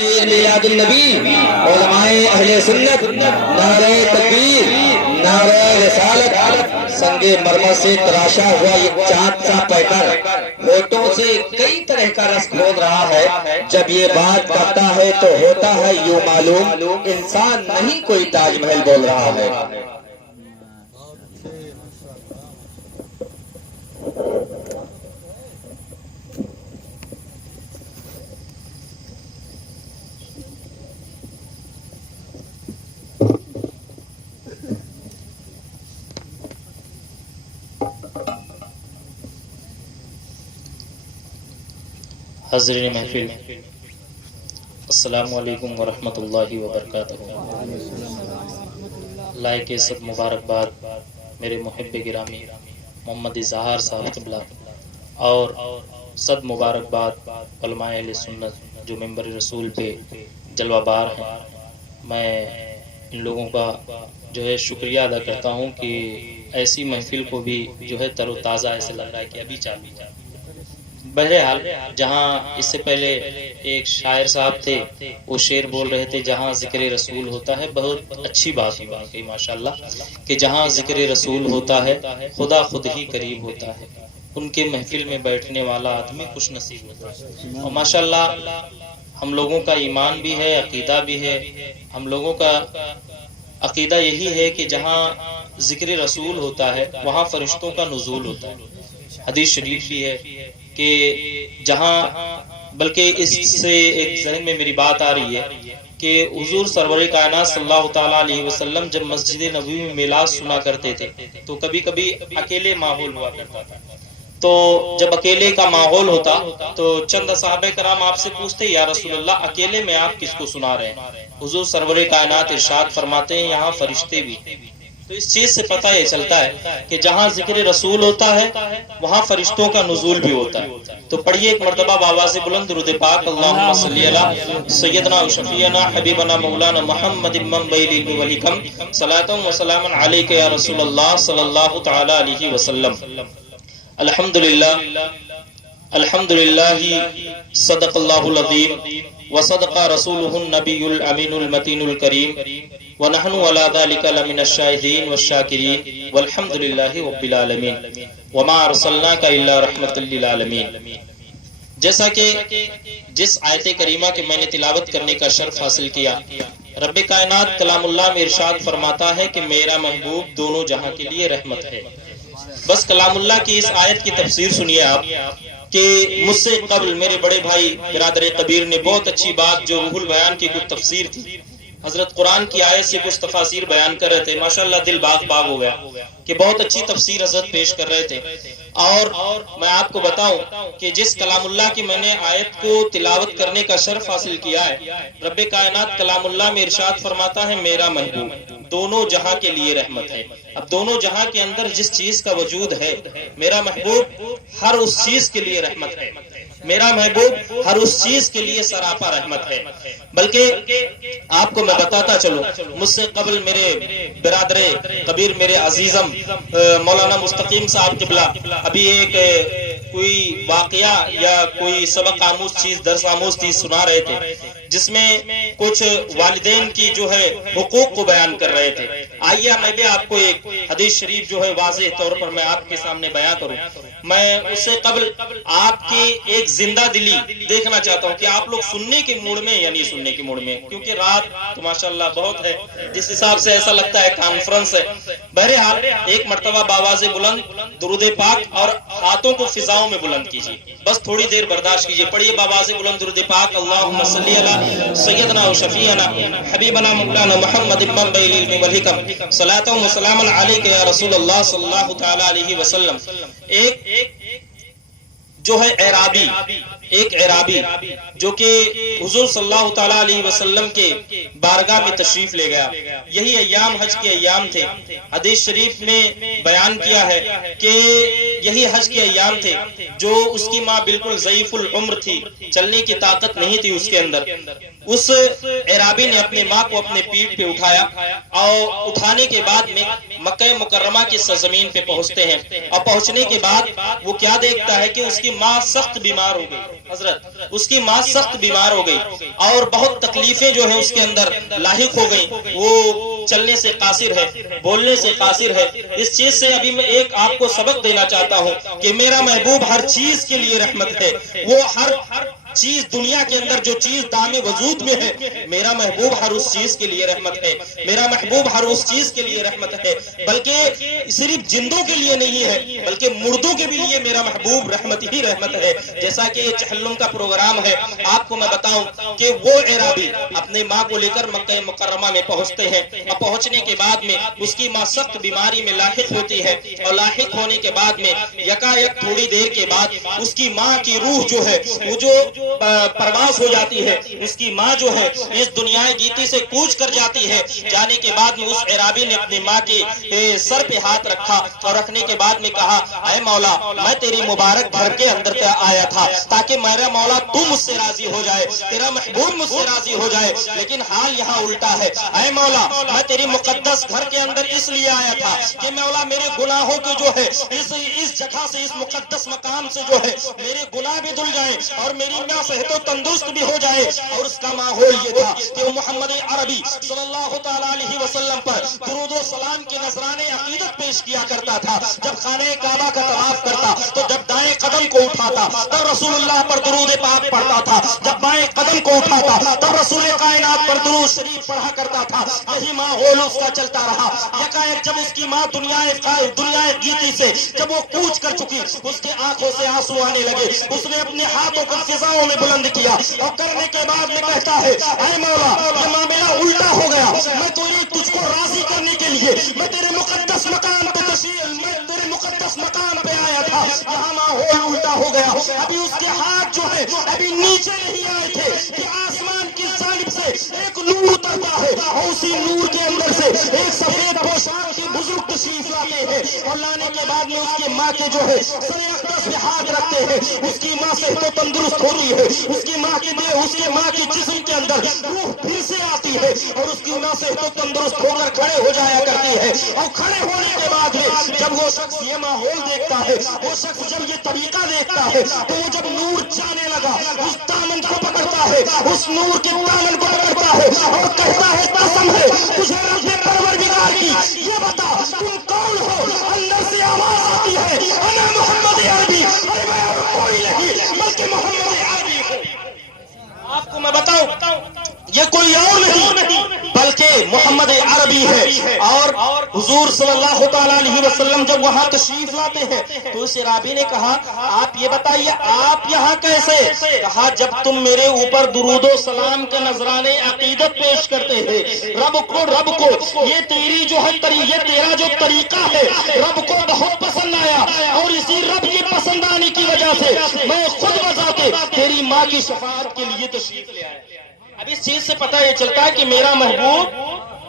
میلاد النبی، علماء اہل سنت، نعرہ تکبیر، نعرہ رسالت، سنگ مرمر سے تراشا ہوا یہ چاند سا پیکر ہونٹوں سے کئی طرح کا رس کھول رہا ہے۔ جب یہ بات کرتا ہے تو ہوتا ہے یوں معلوم انسان نہیں کوئی تاج محل بول رہا ہے۔ حاضرین محفل، السلام علیکم ورحمۃ اللہ وبرکاتہ۔ لائق سب مبارکباد میرے محب گرامی محمد اظہار صاحب قبلہ، اور صد مبارکباد علماء اہل سنت جو ممبر رسول پہ جلوہ بار ہیں۔ میں ان لوگوں کا جو ہے شکریہ ادا کرتا ہوں کہ ایسی محفل کو بھی جو ہے تر و تازہ ایسے لگ رہا ہے کہ ابھی چالو ہے۔ بہرحال جہاں اس سے پہلے ایک شاعر صاحب تھے، وہ شعر بول رہے تھے جہاں ذکر رسول ہوتا ہے، بہت اچھی بات ہے ماشاءاللہ کہ جہاں ذکر رسول ہوتا ہے خدا خود ہی قریب ہوتا ہے، ان کے محفل میں بیٹھنے والا آدمی خوش نصیب ہوتا ہے۔ اور ماشاءاللہ ہم لوگوں کا ایمان بھی ہے، عقیدہ بھی ہے۔ ہم لوگوں کا عقیدہ یہی ہے کہ جہاں ذکر رسول ہوتا ہے وہاں فرشتوں کا نزول ہوتا ہے۔ حدیث شریف بھی ہے کہ جہاں، بلکہ اس سے ایک ذہن میں میری بات آ رہی ہے کہ حضور سرور کائنات صلی اللہ تعالیٰ علیہ وسلم جب مسجد نبوی میں میلاد سنا کرتے تھے تو کبھی کبھی اکیلے ماحول ہوا کرتا تھا۔ تو جب اکیلے کا ماحول ہوتا تو چند صحابہ کرام آپ سے پوچھتے یا رسول اللہ اکیلے میں آپ کس کو سنا رہے ہیں؟ حضور سرور کائنات ارشاد فرماتے ہیں یہاں فرشتے بھی۔ تو اس چیز سے پتہ یہ چلتا ہے کہ جہاں ذکر رسول ہوتا ہے وہاں فرشتوں کا نزول بھی ہوتا ہے۔ تو پڑھیے ایک مرتبہ بابا سے بلند درود پاک، اللہم صلی علی سیدنا و شفیعنا حبیبنا مولانا محمد منبع العلم والحکم، صلاۃ و سلام علیک یا رسول اللہ صلی اللہ تعالی علیہ وسلم۔ الحمدللہ صدق اللہ العظیم وصدق رسولہ النبی الامین المتین الکریم ونحن علی ذلک لمن الشاہدین والشاکرین والحمد للہ رب العالمین وما ارسلناک الا رحمۃ للعالمین۔ جیسا کہ جس آیت کریمہ کے میں نے تلاوت کرنے کا شرف حاصل کیا، رب کائنات کلام اللہ میں ارشاد فرماتا ہے کہ میرا محبوب دونوں جہاں کے لیے رحمت ہے۔ بس کلام اللہ کی اس آیت کی تفسیر سنیے آپ کہ مجھ سے قبل میرے بڑے بھائی برادر کبیر نے بہت اچھی بات جو روح البیان کی کچھ تفسیر تھی، حضرت قرآن کی آیت سے کچھ تفاسیر بیان کر رہے تھے، ماشاءاللہ دل باغ باغ ہو گیا کہ بہت اچھی تفسیر حضرت پیش کر رہے تھے۔ اور میں آپ کو بتاؤں کہ جس کلام اللہ کی میں نے آیت کو تلاوت کرنے کا شرف حاصل کیا ہے، رب کائنات کلام اللہ میں ارشاد فرماتا ہے میرا محبوب دونوں جہاں کے لیے رحمت ہے۔ اب دونوں جہاں کے اندر جس چیز کا وجود ہے، میرا محبوب ہر اس چیز کے لیے رحمت ہے، میرا محبوب ہر اس چیز کے لیے سراپا رحمت ہے۔ بلکہ آپ کو میں بتاتا چلوں، مجھ سے قبل میرے برادر کبیر میرے عزیزم مولانا مستقیم صاحب قبلہ ابھی ایک کوئی واقعہ یا کوئی سبق آموز چیز، درس آموز چیز سنا رہے تھے جس میں کچھ والدین کی جو ہے حقوق کو بیان کر رہے تھے۔ آئیے میں بھی آپ کو ایک حدیث شریف جو ہے واضح طور پر میں آپ کے سامنے بیان کروں۔ میں اس سے قبل آپ کی ایک زندہ دلی دیکھنا چاہتا ہوں کہ آپ لوگ سننے کے موڈ میں یا نہیں سننے کے موڈ میں، کیونکہ رات تو ماشاءاللہ بہت ہے، جس حساب سے ایسا لگتا ہے کانفرنس ہے۔ بہرحال ایک مرتبہ بآواز بلند درود پاک اور ہاتھوں کو فضاؤں میں بلند کیجیے، بس تھوڑی دیر برداشت کیجیے۔ پڑھیے بآواز بلند درود پاک، اللہم صلی علی سیدنا و شفیعنا حبیبنا مولانا محمد منبع العلم والحکم، صلاۃ و سلام علیک یا رسول اللہ صلی اللہ تعالی علیہ وسلم۔ ایک جو ہے ایک اعرابی جو کہ حضور صلی اللہ تعالیٰ علیہ وسلم کے بارگاہ میں تشریف لے گیا، یہی ایام حج کے ایام تھے۔ حدیث شریف میں بیان کیا ہے کہ یہی حج کے ایام تھے جو اس کی ماں بالکل ضعیف العمر تھی، چلنے کی طاقت نہیں تھی اس کے اندر۔ اس اعرابی نے اپنے ماں کو اپنے پیٹھ پہ اٹھایا اور اٹھانے کے بعد میں مکہ مکرمہ کی سرزمین پہ پہنچتے ہیں، اور پہنچنے کے بعد وہ کیا دیکھتا ہے کہ اس کی ماں سخت بیمار ہو گئی۔ حضرت اس کی ماں سخت بیمار ہو گئی اور بہت تکلیفیں جو ہیں اس کے اندر لاحق ہو گئی. وہ چلنے سے قاصر ہے, بولنے سے قاصر ہے. اس چیز سے ابھی میں ایک آپ کو سبق دینا چاہتا ہوں کہ میرا محبوب ہر چیز کے لیے رحمت ہے. وہ ہر چیز دنیا کے اندر جو چیز دام وجود میں ہے, میرا محبوب ہر اس چیز کے لیے رحمت ہے. میرا محبوب ہر اس چیز کے لیے رحمت ہے, بلکہ صرف زندوں کے لیے نہیں ہے بلکہ مردوں کے بھی لیے میرا محبوب رحمت ہی رحمت ہے. جیسا کہ یہ چہلم کا پروگرام ہے, آپ کو میں بتاؤں کہ وہ اعرابی اپنے ماں کو لے کر مکہ مکرمہ میں پہنچتے ہیں, اور پہنچنے کے بعد میں اس کی ماں سخت بیماری میں لاحق ہوتی ہے, اور لاحق ہونے کے بعد میں یکایک تھوڑی دیر کے بعد اس کی ماں کی روح جو ہے وہ جو پرواز ہو جاتی ہے, اس کی ماں جو ہے اس دنیا گیتی سے کوچ کر جاتی ہے. جانے کے بعد میں اس اعرابی نے اپنی ماں کے سر پہ ہاتھ رکھا اور رکھنے کے بعد میں کہا, اے مولا میں تیری مبارک گھر کے اندر آیا تھا تاکہ میرا مولا تو مجھ سے راضی ہو جائے, تیرا محبوب مجھ سے راضی ہو جائے, لیکن حال یہاں الٹا ہے. اے مولا میں تیری مقدس گھر کے اندر اس لیے آیا تھا کہ مولا میرے گناہوں کے جو ہے اس جگہ سے, اس مقدس مقام سے جو ہے میرے گناہ بھی دھل جائیں اور میری ماں صحت و تندرست بھی ہو جائے. اور اس کا ماحول یہ تھا کہ وہ محمد عربی صلی اللہ تعالی علیہ وسلم پر درود و سلام کے نذرانے عقیدت پیش کیا کرتا تھا. جب خانہ کعبہ کا طواف کرتا تو جب دائیں قدم کو اٹھاتا تب رسول اللہ پر درود پاک پڑھتا تھا, جب بائیں قدم کو اٹھاتا تب رسول کائنات پر درود شریف پڑھا کرتا تھا. یہی ماحول اس کا چلتا رہا. یکایک جب اس کی ماں دنیا گیتی سے جب وہ کوچ کر چکی, اس کے آنکھوں سے آنسو آنے لگے. اس نے اپنے ہاتھوں کو فضاؤں میں بلند کیا اور کرنے کے بعد میں کہتا ہے, اے مولا یہ معاملہ الٹا ہو گیا. میں تجھ کو راضی کرنے کے لیے میں تیرے مقدس مقام پہ آیا تھا, یہاں ماحول الٹا ہو گیا. ابھی اس کے ہاتھ جو ہے ابھی نیچے نہیں آئے تھے کہ آسمان کی جانب سے ایک نور اترتا ہے اور اسی نور کے اندر سے ایک سفید پوشاک کے بزرگ تشریف لاتے ہیں, اور لانے کے بعد میں اس کی ماں کے جو ہے سر اقدس پہ ہاتھ رکھتے ہیں. اس کی ماں صحت و تندرست ہوتی ہے, اس کی ماں کے جسم کے اندر روح پھر سے آتی ہے اور اس کی ماں صحت و تندرست ہو کر کھڑے ہو جایا کرتی ہے. اور کھڑے ہونے کے بعد میں جب وہ شخص یہ ماحول دیکھتا ہے, وہ شخص جب یہ طریقہ دیکھتا ہے تو وہ جب نور جانے لگا اس دامن کو پکڑتا ہے, اس نور کے دامن کو پکڑتا ہے اور کہتا ہے, قسم ہے تجھے رب پروردگار کی, یہ بتا تم کون ہو. اندر سے آواز آتی ہے, انا محمد عربی. ارے میں اور کوئی نہیں بلکہ محمد عربی ہوں. آپ کو میں بتاؤں یہ کوئی اور نہیں بلکہ محمد عربی ہے. اور حضور صلی اللہ تعالی علیہ وسلم جب وہاں تشریف لاتے ہیں تو اس عربی نے کہا, آپ یہ بتائیے آپ یہاں کیسے؟ کہا, جب تم میرے اوپر درود و سلام کے نذرانے عقیدت پیش کرتے تھے رب کو یہ تیری جو ہے یہ تیرا جو طریقہ ہے رب کو بہت پسند آیا, اور اسی رب کے پسند آنے کی وجہ سے میں خود بذاتے تیری ماں کی شفاعت کے لیے تشریف لے آیا. اب اس چیز سے پتہ یہ چلتا ہے کہ میرا محبوب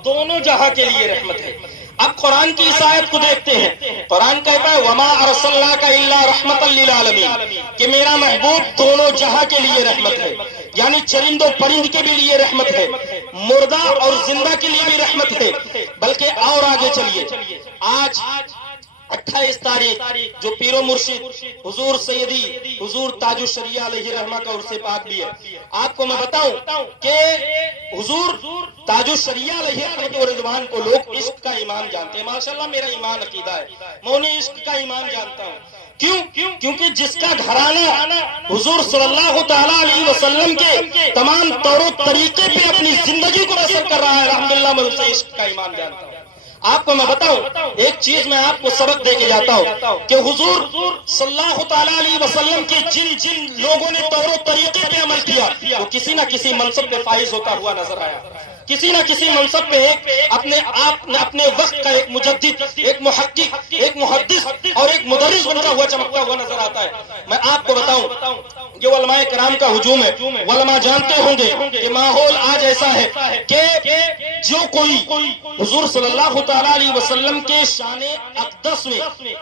دونوں جہاں کے لیے رحمت ہے. اب قرآن کی اس آیت کو دیکھتے ہیں, قرآن کہتا ہے وما ارسلناک الا رحمت للعالمین, کہ میرا محبوب دونوں جہاں کے لیے رحمت ہے, یعنی چرند و پرند کے بھی لیے رحمت ہے, مردہ اور زندہ کے لیے بھی رحمت ہے. بلکہ اور آگے چلیے, آج 28 تاریخ جو پیر و مرشد حضور سیدی حضور تاج الشریعہ علیہ رحمہ کا عرص پاک بھی ہے. آپ کو میں بتاؤں کہ حضور تاج الشریعہ علیہ رحمہ و رضوان کو لوگ عشق کا ایمان جانتے ہیں. ماشاءاللہ میرا ایمان عقیدہ ہے, میں انہیں عشق کا ایمان جانتا ہوں. کیونکہ جس کا گھرانہ حضور صلی اللہ تعالی علیہ وسلم کے تمام طور و طریقے پہ اپنی زندگی کو بسر کر رہا ہے, الحمدللہ میں اسے عشق کا ایمان جانتا ہوں. آپ کو میں بتاؤں ایک چیز میں آپ کو سبق دے کے جاتا ہوں کہ حضور صلی اللہ تعالی علیہ وسلم کے جن لوگوں نے طور و طریقے پہ عمل کیا وہ کسی نہ کسی منصب پہ فائز ہوتا ہوا نظر آیا, کسی نہ کسی منصب پہ اپنے وقت کا ایک مجدد, ایک محقق, ایک محدث اور ایک مدرس بنتا ہوا چمکتا ہوا نظر آتا ہے. میں آپ کو بتاؤں یہ علماء کرام کا ہجوم ہے. علماء جانتے ہوں گے کہ ماحول آج ایسا ہے کہ جو کوئی حضور صلی اللہ تعالی علیہ وسلم کے شان اقدس میں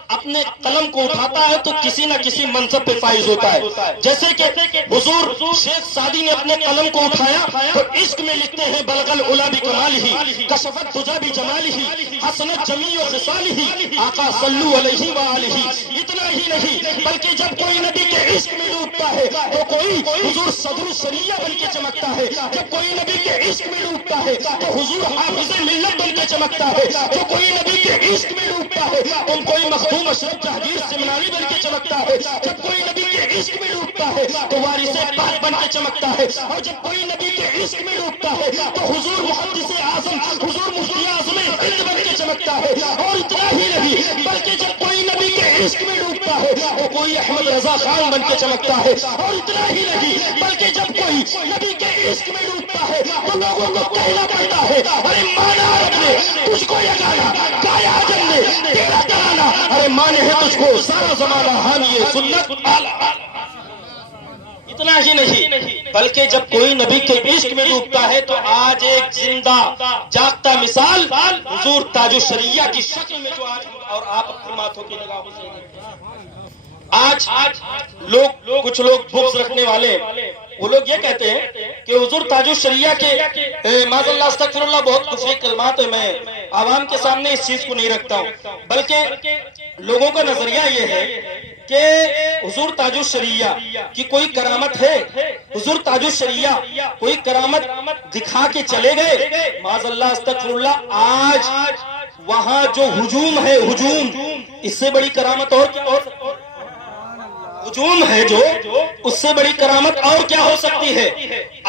اپنے قلم کو اٹھاتا ہے تو کسی نہ کسی منصب پہ فائز ہوتا ہے. جیسے کہ حضور شیخ سعدی نے اپنے قلم کو اٹھایا تو عشق میں لکھتے ہیں بلغ العلا بکمالہ کشف الدجی بجمالہ حسنت جمیع خصالہ آقا صلو علیہ وآلہ. اتنا ہی نہیں بلکہ جب کوئی نبی کے عشق میں ڈوبتا ہے تو کوئی حضور صدر الشریعہ بن کے چمکتا ہے. جب کوئی نبی کے عشق میں ڈوبتا ہے تو حضور حافظ ملت بن کے چمکتا ہے. جو کوئی نبی کے عشق میں ڈوبتا ہے تو کوئی مخدوم اشرف جہانگیر سمنانی بن کے چمکتا ہے. جب کوئی نبی کے عشق میں ڈوبتا ہے تو وارث پاک بن کے چمکتا ہے. اور جب کوئی نبی کے عشق میں ڈوبتا ہے تو حضور محدث اعظم حضور مفتی اعظم ہند بن کے چمکتا ہے. اور اتنا ہی نہیں بلکہ جب کوئی نبی کے عشق میں ڈوبتا ہے تو کوئی احمد رضا خان بن کے چمکتا ہے. اور اتنا ہی نہیں بلکہ جب کوئی نبی کے عشق میں ڈوبتا ہے تو لوگوں کو کہنا پڑتا ہے ارے مانا رب نے تجھ کو یہ گانا گایا آدم نے تیرا ترانہ ارے مانے ہے تجھ کو سارا زمانہ حامی سنت اعلیٰ. اتنا ہی نہیں بلکہ جب کوئی نبی کے عشق میں ڈوبتا ہے تو آج ایک زندہ جاگتا مثال حضور تاج الشریعہ کی شکل میں جو آج اور آپ اپنی ماتھوں کی نگاہوں سے آج کچھ لوگ بغض رکھنے والے وہ لوگ یہ کہتے ہیں کہ حضور تاج الشریعہ کے معاذ اللہ استغفر اللہ بہت کفری کلمات ہیں. میں عوام کے سامنے اس چیز کو نہیں رکھتا ہوں بلکہ لوگوں کا نظریہ یہ ہے کہ حضور تاج الشریعہ کی کوئی کرامت ہے. حضور تاج الشریعہ کوئی کرامت دکھا کے چلے گئے معاذ اللہ استغفر اللہ. آج وہاں جو ہجوم ہے ہجوم اس سے بڑی کرامت اور ہجوم ہے جو اس سے بڑی کرامت اور کیا ہو سکتی ہے.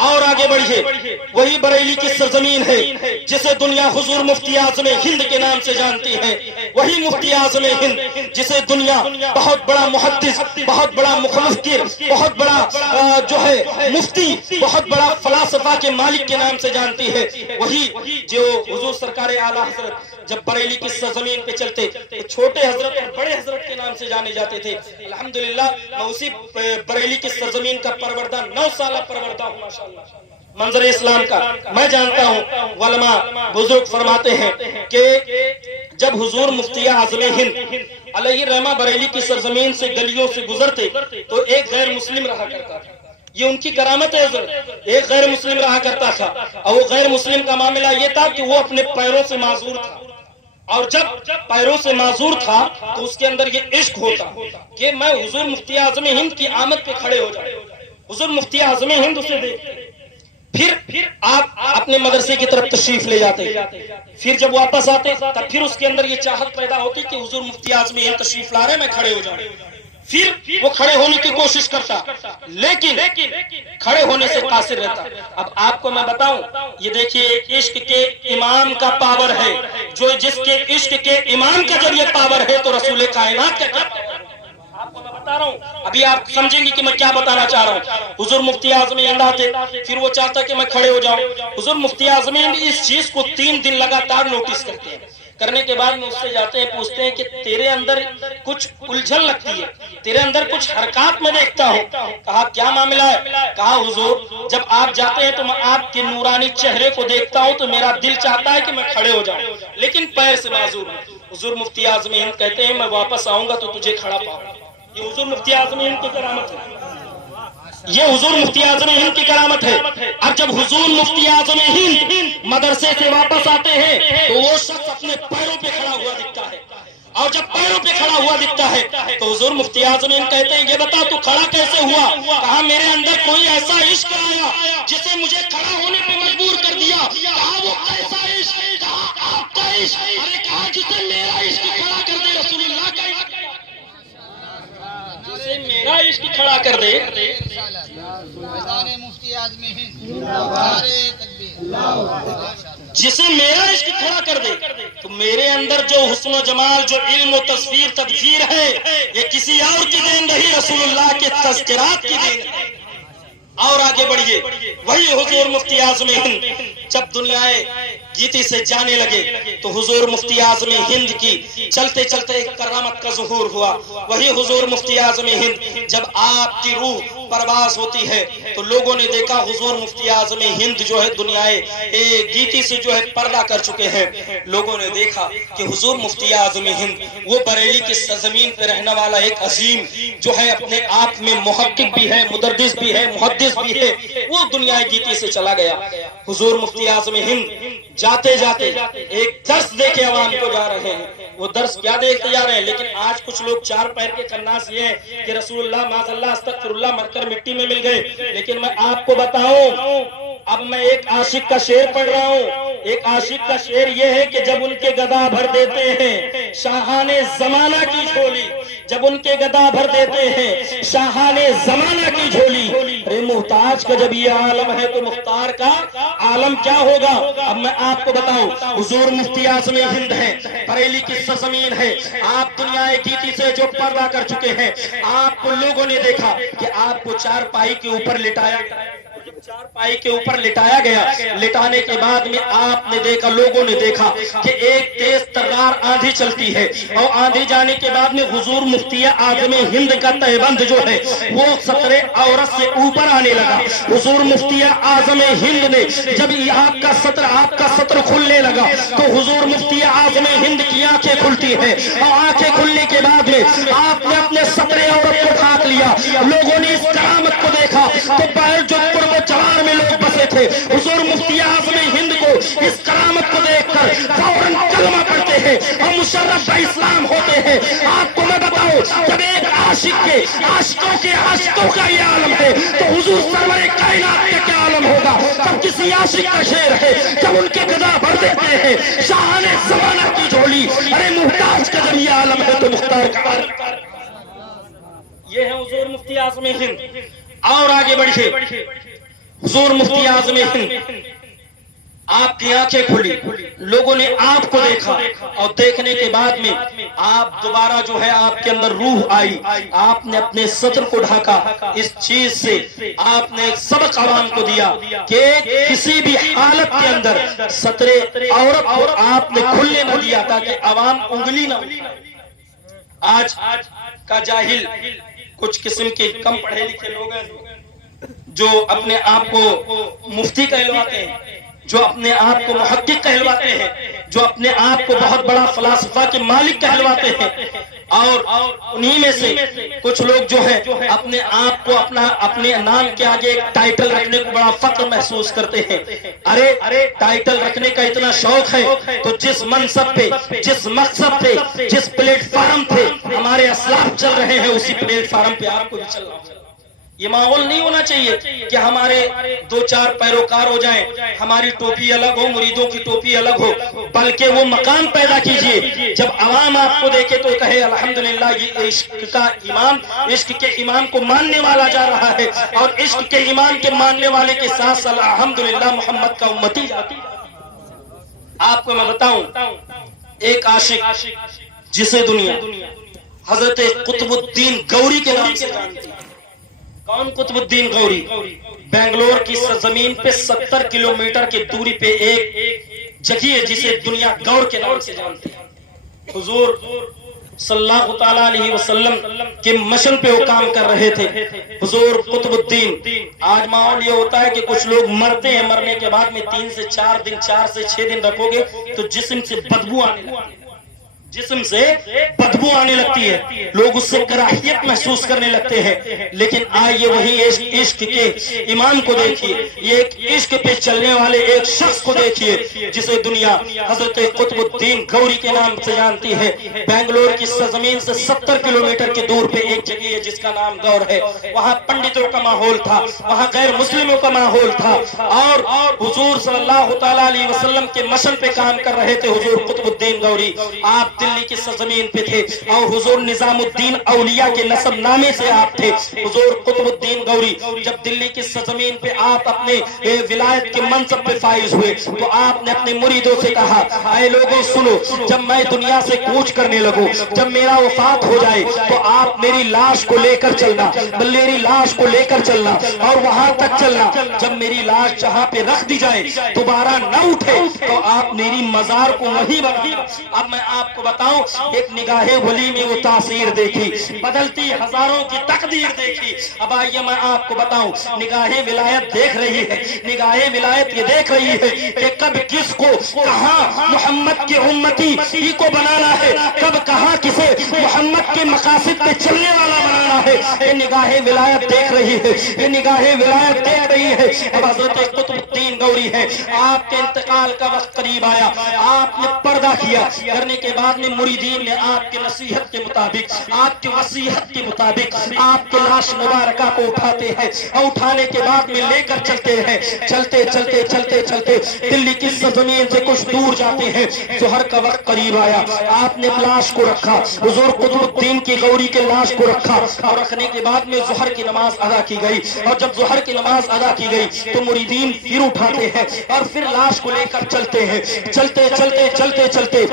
اور آگے بڑھیے وہی بریلی کی سرزمین ہے جسے دنیا حضور مفتی اعظم ہند کے نام سے جانتی ہے. وہی مفتی اعظم ہند جسے دنیا بہت بڑا محدث بہت بڑا مفکر بہت بڑا جو ہے مفتی بہت بڑا فلاسفہ کے مالک کے نام سے جانتی ہے. وہی جو حضور سرکار اعلیٰ حضرت جب بریلی کی سرزمین پہ چلتے تو چھوٹے حضرت اور بڑے حضرت کے نام سے جانے جاتے تھے. الحمدللہ میں اسی بریلی کی سرزمین کا پروردہ 9 سالہ پروردہ ہوں ماشاءاللہ. منظر اسلام کا میں جانتا ہوں. علماء بزرگ فرماتے ہیں کہ جب حضور مفتی اعظم ہند علیہ رحمہ بریلی کی سرزمین سے گلیوں سے گزرتے تو ایک غیر مسلم رہا کرتا تھا. یہ ان کی کرامت ہے. ایک غیر مسلم رہا کرتا تھا اور وہ غیر مسلم کا معاملہ یہ تھا کہ وہ اپنے پیروں سے معذور تھا. اور جب پیروں سے معذور تھا تو اس کے اندر یہ عشق ہوتا کہ میں حضور مفتی اعظم ہند کی آمد پہ کھڑے ہو جائے. حضور مفتی اعظم ہند اسے دیکھتے پھر آپ اپنے مدرسے کی طرف تشریف لے جاتے. پھر جب واپس آتے تب پھر اس کے اندر یہ چاہت پیدا ہوتی کہ حضور مفتی اعظم ہند تشریف لا رہے میں کھڑے ہو جاؤں. پھر وہ کھڑے ہونے کی کوشش کرتا لیکن کھڑے ہونے سے قاصر رہتا. اب آپ کو میں بتاؤں یہ دیکھیے عشق کے امام کا پاور ہے. جو جس کے عشق کے امام کا جب یہ پاور ہے تو رسول کائنات کا کیا پاور ہے آپ کو میں بتا رہا ہوں. ابھی آپ سمجھیں گے کہ میں کیا بتانا چاہ رہا ہوں. حضور مفتی اعظم ہند آتے پھر وہ چاہتا کہ میں کھڑے ہو جاؤں. حضور مفتی اعظم ہند اس چیز کو 3 دن لگاتار نوٹس کرتے ہیں. کرنے کے بعد میں اس سے جاتے ہیں پوچھتے ہیں کہ تیرے اندر کچھ الجھن لگتی ہے تیرے اندر کچھ حرکات میں دیکھتا ہوں. کہا کیا معاملہ ہے؟ کہا حضور جب آپ جاتے ہیں تو میں آپ کے نورانی چہرے کو دیکھتا ہوں تو میرا دل چاہتا ہے کہ میں کھڑے ہو جاؤں لیکن پیر سے معذور ہوں. حضور مفتی اعظم ہند کہتے ہیں میں واپس آؤں گا تو تجھے کھڑا پاؤں گا. یہ حضور مفتی اعظم ہند کی کرامت ہے. یہ حضور مفتی اعظم ہند کی کرامت ہے. اب جب حضور مفتی اعظم ہند مدرسے سے واپس آتے ہیں تو وہ شخص اپنے پیروں پہ کھڑا ہوا دکھتا ہے. اور جب پیروں پہ کھڑا ہوا دکھتا ہے تو حضور مفتی اعظم ہند کہتے ہیں یہ بتا تو کھڑا کیسے ہوا؟ کہا میرے اندر کوئی ایسا عشق آیا جسے مجھے کھڑا ہونے پہ مجبور کر دیا. کہا وہ کیسا عشق؟ کہا آپ کا عشق. ارے کہا جسے میرا عشق کھڑا کر دے رسول اللہ کا جسے میرا عشق کھڑا کر دے. جسے میرا عشق کھڑا کر دے تو میرے اندر جو حسن و جمال جو علم و تصویر تدبیر ہے یہ کسی اور کی دین نہیں رسول اللہ کے تذکرات کی دین ہے. اور آگے بڑھیے وہی حضور مفتی اعظم ہند جب دنیا گیتی سے جانے لگے تو حضور مفتی اعظم ہند کی چلتے چلتے ایک کرامت کا ظہور ہوا. وہی حضور مفتی اعظم ہند جب آپ کی روح پرواز ہوتی ہے تو لوگوں نے دیکھا حضور مفتی اعظم ہند جو ہے دنیائے گیتی سے جو ہے پردہ کر چکے ہیں. لوگوں نے دیکھا کہ حضور مفتی اعظم ہند وہ بریلی کی سرزمین پہ رہنے والا ایک عظیم جو ہے اپنے آپ میں محقق بھی ہے, مدرس بھی ہے, محدث بھی ہے, وہ دنیا گیتی سے چلا گیا. حضور مفتی اعظم ہند جاتے جاتے ایک درس دے کے عوام کو جا رہے ہیں. وہ درس کیا دیکھتے جا رہے ہیں؟ لیکن آج کچھ لوگ چار پیر کے کناس یہ ہیں کہ رسول اللہ معاذ اللہ استغفر اللہ مر کر مٹی میں مل گئے. لیکن میں آپ کو بتاؤں, اب میں ایک عاشق کا شعر پڑھ رہا ہوں. ایک عاشق کا شعر یہ ہے کہ جب ان کے گدا بھر دیتے ہیں شاہان زمانہ کی جھولی, جب ان کے گدا بھر دیتے ہیں شاہان زمانہ کی جھولی. ارے محتاج کا جب یہ عالم ہے تو مختار کا عالم کیا ہوگا؟ اب میں آپ کو بتاؤں, حضور مفتی اعظم ہند ہے, بریلی کی سرزمین ہے, آپ دنیا گیتی سے جو پردہ کر چکے ہیں. آپ کو لوگوں نے دیکھا کہ آپ کو چار پائی کے اوپر لٹایا, چار پائی کے اوپر لٹایا گیا. لٹانے کے بعد میں آپ نے دیکھا, لوگوں نے دیکھا کہ ایک تیز ترار آندھی چلتی ہے اور آندھی جانے کے بعد میں حضور مفتی اعظم ہند کا تہبند جو ہے وہ سطر عورت سے اوپر آنے لگا. حضور مفتی اعظم ہند نے جب آپ کا سطر کھلنے لگا تو حضور مفتی اعظم ہند کی آنکھیں کھلتی ہیں اور آنکھیں کھلنے کے بعد میں آپ نے اپنے سطر عورت کو ڈھانک لیا. لوگوں نے اس کرامت کو دیکھا تو باہر جو چوار میں لوگ بسے تھے حضور مفتی اعظم ہند کو اس کرامت کو دیکھ کر فوراً کلمہ پڑھتے ہیں اور مشرف اسلام ہوتے ہیں. آپ کو میں بتاؤں, جب ایک عاشق کے عاشقوں کا یہ عالم ہے تو حضور سرور کائنات کا کیا عالم ہوگا؟ جب کسی عاشق کا شعر ہے, جب ان کے گدا بھر دیتے ہیں شاہان زمانہ کی جھولی. ارے محتاج کا جب یہ عالم ہے تو مختار کا عالم. یہ ہے حضور مفتی اعظم ہند. اور آگے بڑھیے, حضور مفتی اعظم ہند آپ کی آنکھیں کھلی, لوگوں نے آپ کو دیکھا اور دیکھنے کے بعد میں آپ دوبارہ جو ہے آپ کے اندر روح آئی. آپ نے اپنے سطر کو ڈھاکا. اس چیز سے آپ نے ایک سبق عوام کو دیا کہ کسی بھی حالت کے اندر سطر عورت کو آپ نے کھلنے نہ دیا تاکہ عوام انگلی نہ. آج کا جاہل کچھ قسم کے کم پڑھے لکھے لوگ ہیں جو اپنے آپ کو مفتی کہلواتے ہیں, جو اپنے آپ کو محقق کہلواتے ہیں, جو اپنے آپ کو بہت بڑا فلسفہ کے مالک کہلواتے ہیں. اور انہی میں سے کچھ لوگ جو ہے اپنے آپ کو اپنے نام کے آگے ایک ٹائٹل رکھنے کو بڑا فخر محسوس کرتے ہیں. ارے ٹائٹل رکھنے کا اتنا شوق ہے تو جس منصب پہ, جس مقصد پہ, جس پلیٹ فارم پہ ہمارے اسلاف چل رہے ہیں اسی پلیٹ فارم پہ آپ کو بھی چلنا ہوگا. یہ ماحول نہیں ہونا چاہیے کہ ہمارے دو چار پیروکار ہو جائیں, ہماری ٹوپی الگ ہو, مریدوں کی ٹوپی الگ ہو, بلکہ وہ مقام پیدا کیجئے جب عوام آپ کو دیکھے تو کہے الحمدللہ یہ عشق کا امام, عشق کے امام کو ماننے والا جا رہا ہے, اور عشق کے امام کے ماننے والے کے ساتھ الحمدللہ محمد کا امتی. آپ کو میں بتاؤں, ایک عاشق جسے دنیا حضرت قطب الدین گوری کے نام سے جانتی ہے. کون قطب الدین گوری؟ بنگلور کی سرزمین پہ 70 کلومیٹر کی دوری پہ ایک جگہ ہے جسے دنیا گور کے نام سے جانتی ہے. حضور صلی اللہ تعالیٰ علیہ وسلم کے مشن پہ وہ کام کر رہے تھے. حضور قطب الدین, آج ماحول یہ ہوتا ہے کہ کچھ لوگ مرتے ہیں, مرنے کے بعد میں 3 سے 4 دن, 4 سے 6 دن رکھو گے تو جسم سے بدبو آنے لگتی ہے, جسم سے بدبو آنے لگتی ہے, لوگ اس سے کراہیت محسوس کرنے لگتے ہیں. لیکن آئیے وہی عشق کے امام کو دیکھیے, یہ ایک عشق پہ چلنے والے ایک شخص کو دیکھیے جسے دنیا حضرت قطب الدین گوری کے نام سے جانتی ہے. بنگلور کی سرزمین سے 70 کلومیٹر کی دور پہ ایک جگہ ہے جس کا نام گور ہے. وہاں پنڈتوں کا ماحول تھا, وہاں غیر مسلموں کا ماحول تھا, اور حضور صلی اللہ تعالیٰ علیہ وسلم کے مشن پہ کام کر رہے تھے حضور قطب الدین گوری. آپ دلی کی سرزمین پہ تھے اور حضور نظام الدین اولیاء کے نسب نامے سے آپ تھے. حضور قطب الدین گوری جب دلی کی سرزمین پہ آپ اپنے ولایت کے منصب پہ فائز ہوئے تو آپ نے اپنے مریدوں سے کہا, اے لوگوں سنو, جب میں دنیا سے کوچ کرنے لگوں, جب میرا وفات ہو جائے تو آپ میری لاش کو لے کر چلنا, میری لاش کو لے کر چلنا اور وہاں تک چلنا. جب میری لاش جہاں پہ رکھ دی جائے دوبارہ نہ اٹھے تو آپ میری مزار کو وہیں بنا. اب میں آپ کو بتاؤں ایک نگاہ ولی میں وہ تاثیر دیکھی، بدلتی ہزاروں کی تقدیر دیکھی۔ اب آئیے میں آپ کو بتاؤں، نگاہ ولایت دیکھ رہی ہے، نگاہ ولایت یہ دیکھ رہی ہے کہ کب کس کو کہاں محمد کے امتی ہی کو بنانا ہے، کب کہاں کسے محمد کے مقاصد پہ چلنے والا بنانا ہے۔ یہ نگاہ ولایت دیکھ رہی ہے، یہ نگاہ ولایت دیکھ رہی ہے۔ اب حضرت قطب الدین گوری ہے، آپ کے انتقال کا وقت قریب آیا، آپ نے پردہ کیا، کرنے کے بعد میں مریدین نے آپ کے نصیحت کے مطابق، آپ کے وصیت کے مطابق آپ کے لاش مبارکہ کو اٹھاتے ہیں، اور اٹھانے کے بعد میں لے کر چلتے ہیں، چلتے چلتے چلتے چلتے دلی کی سرزمین سے کچھ دور جاتے ہیں۔ ظہر کا وقت قریب آیا، آپ نے لاش کو رکھا، حضور قطب الدین کی گوری کے لاش کو رکھا، اور رکھنے کے بعد میں ظہر کی نماز ادا کی گئی۔ اور جب ظہر کی نماز ادا کی گئی تو مریدین پھر اٹھاتے ہیں اور پھر لاش کو لے کر چلتے ہیں، چلتے چلتے چلتے چلتے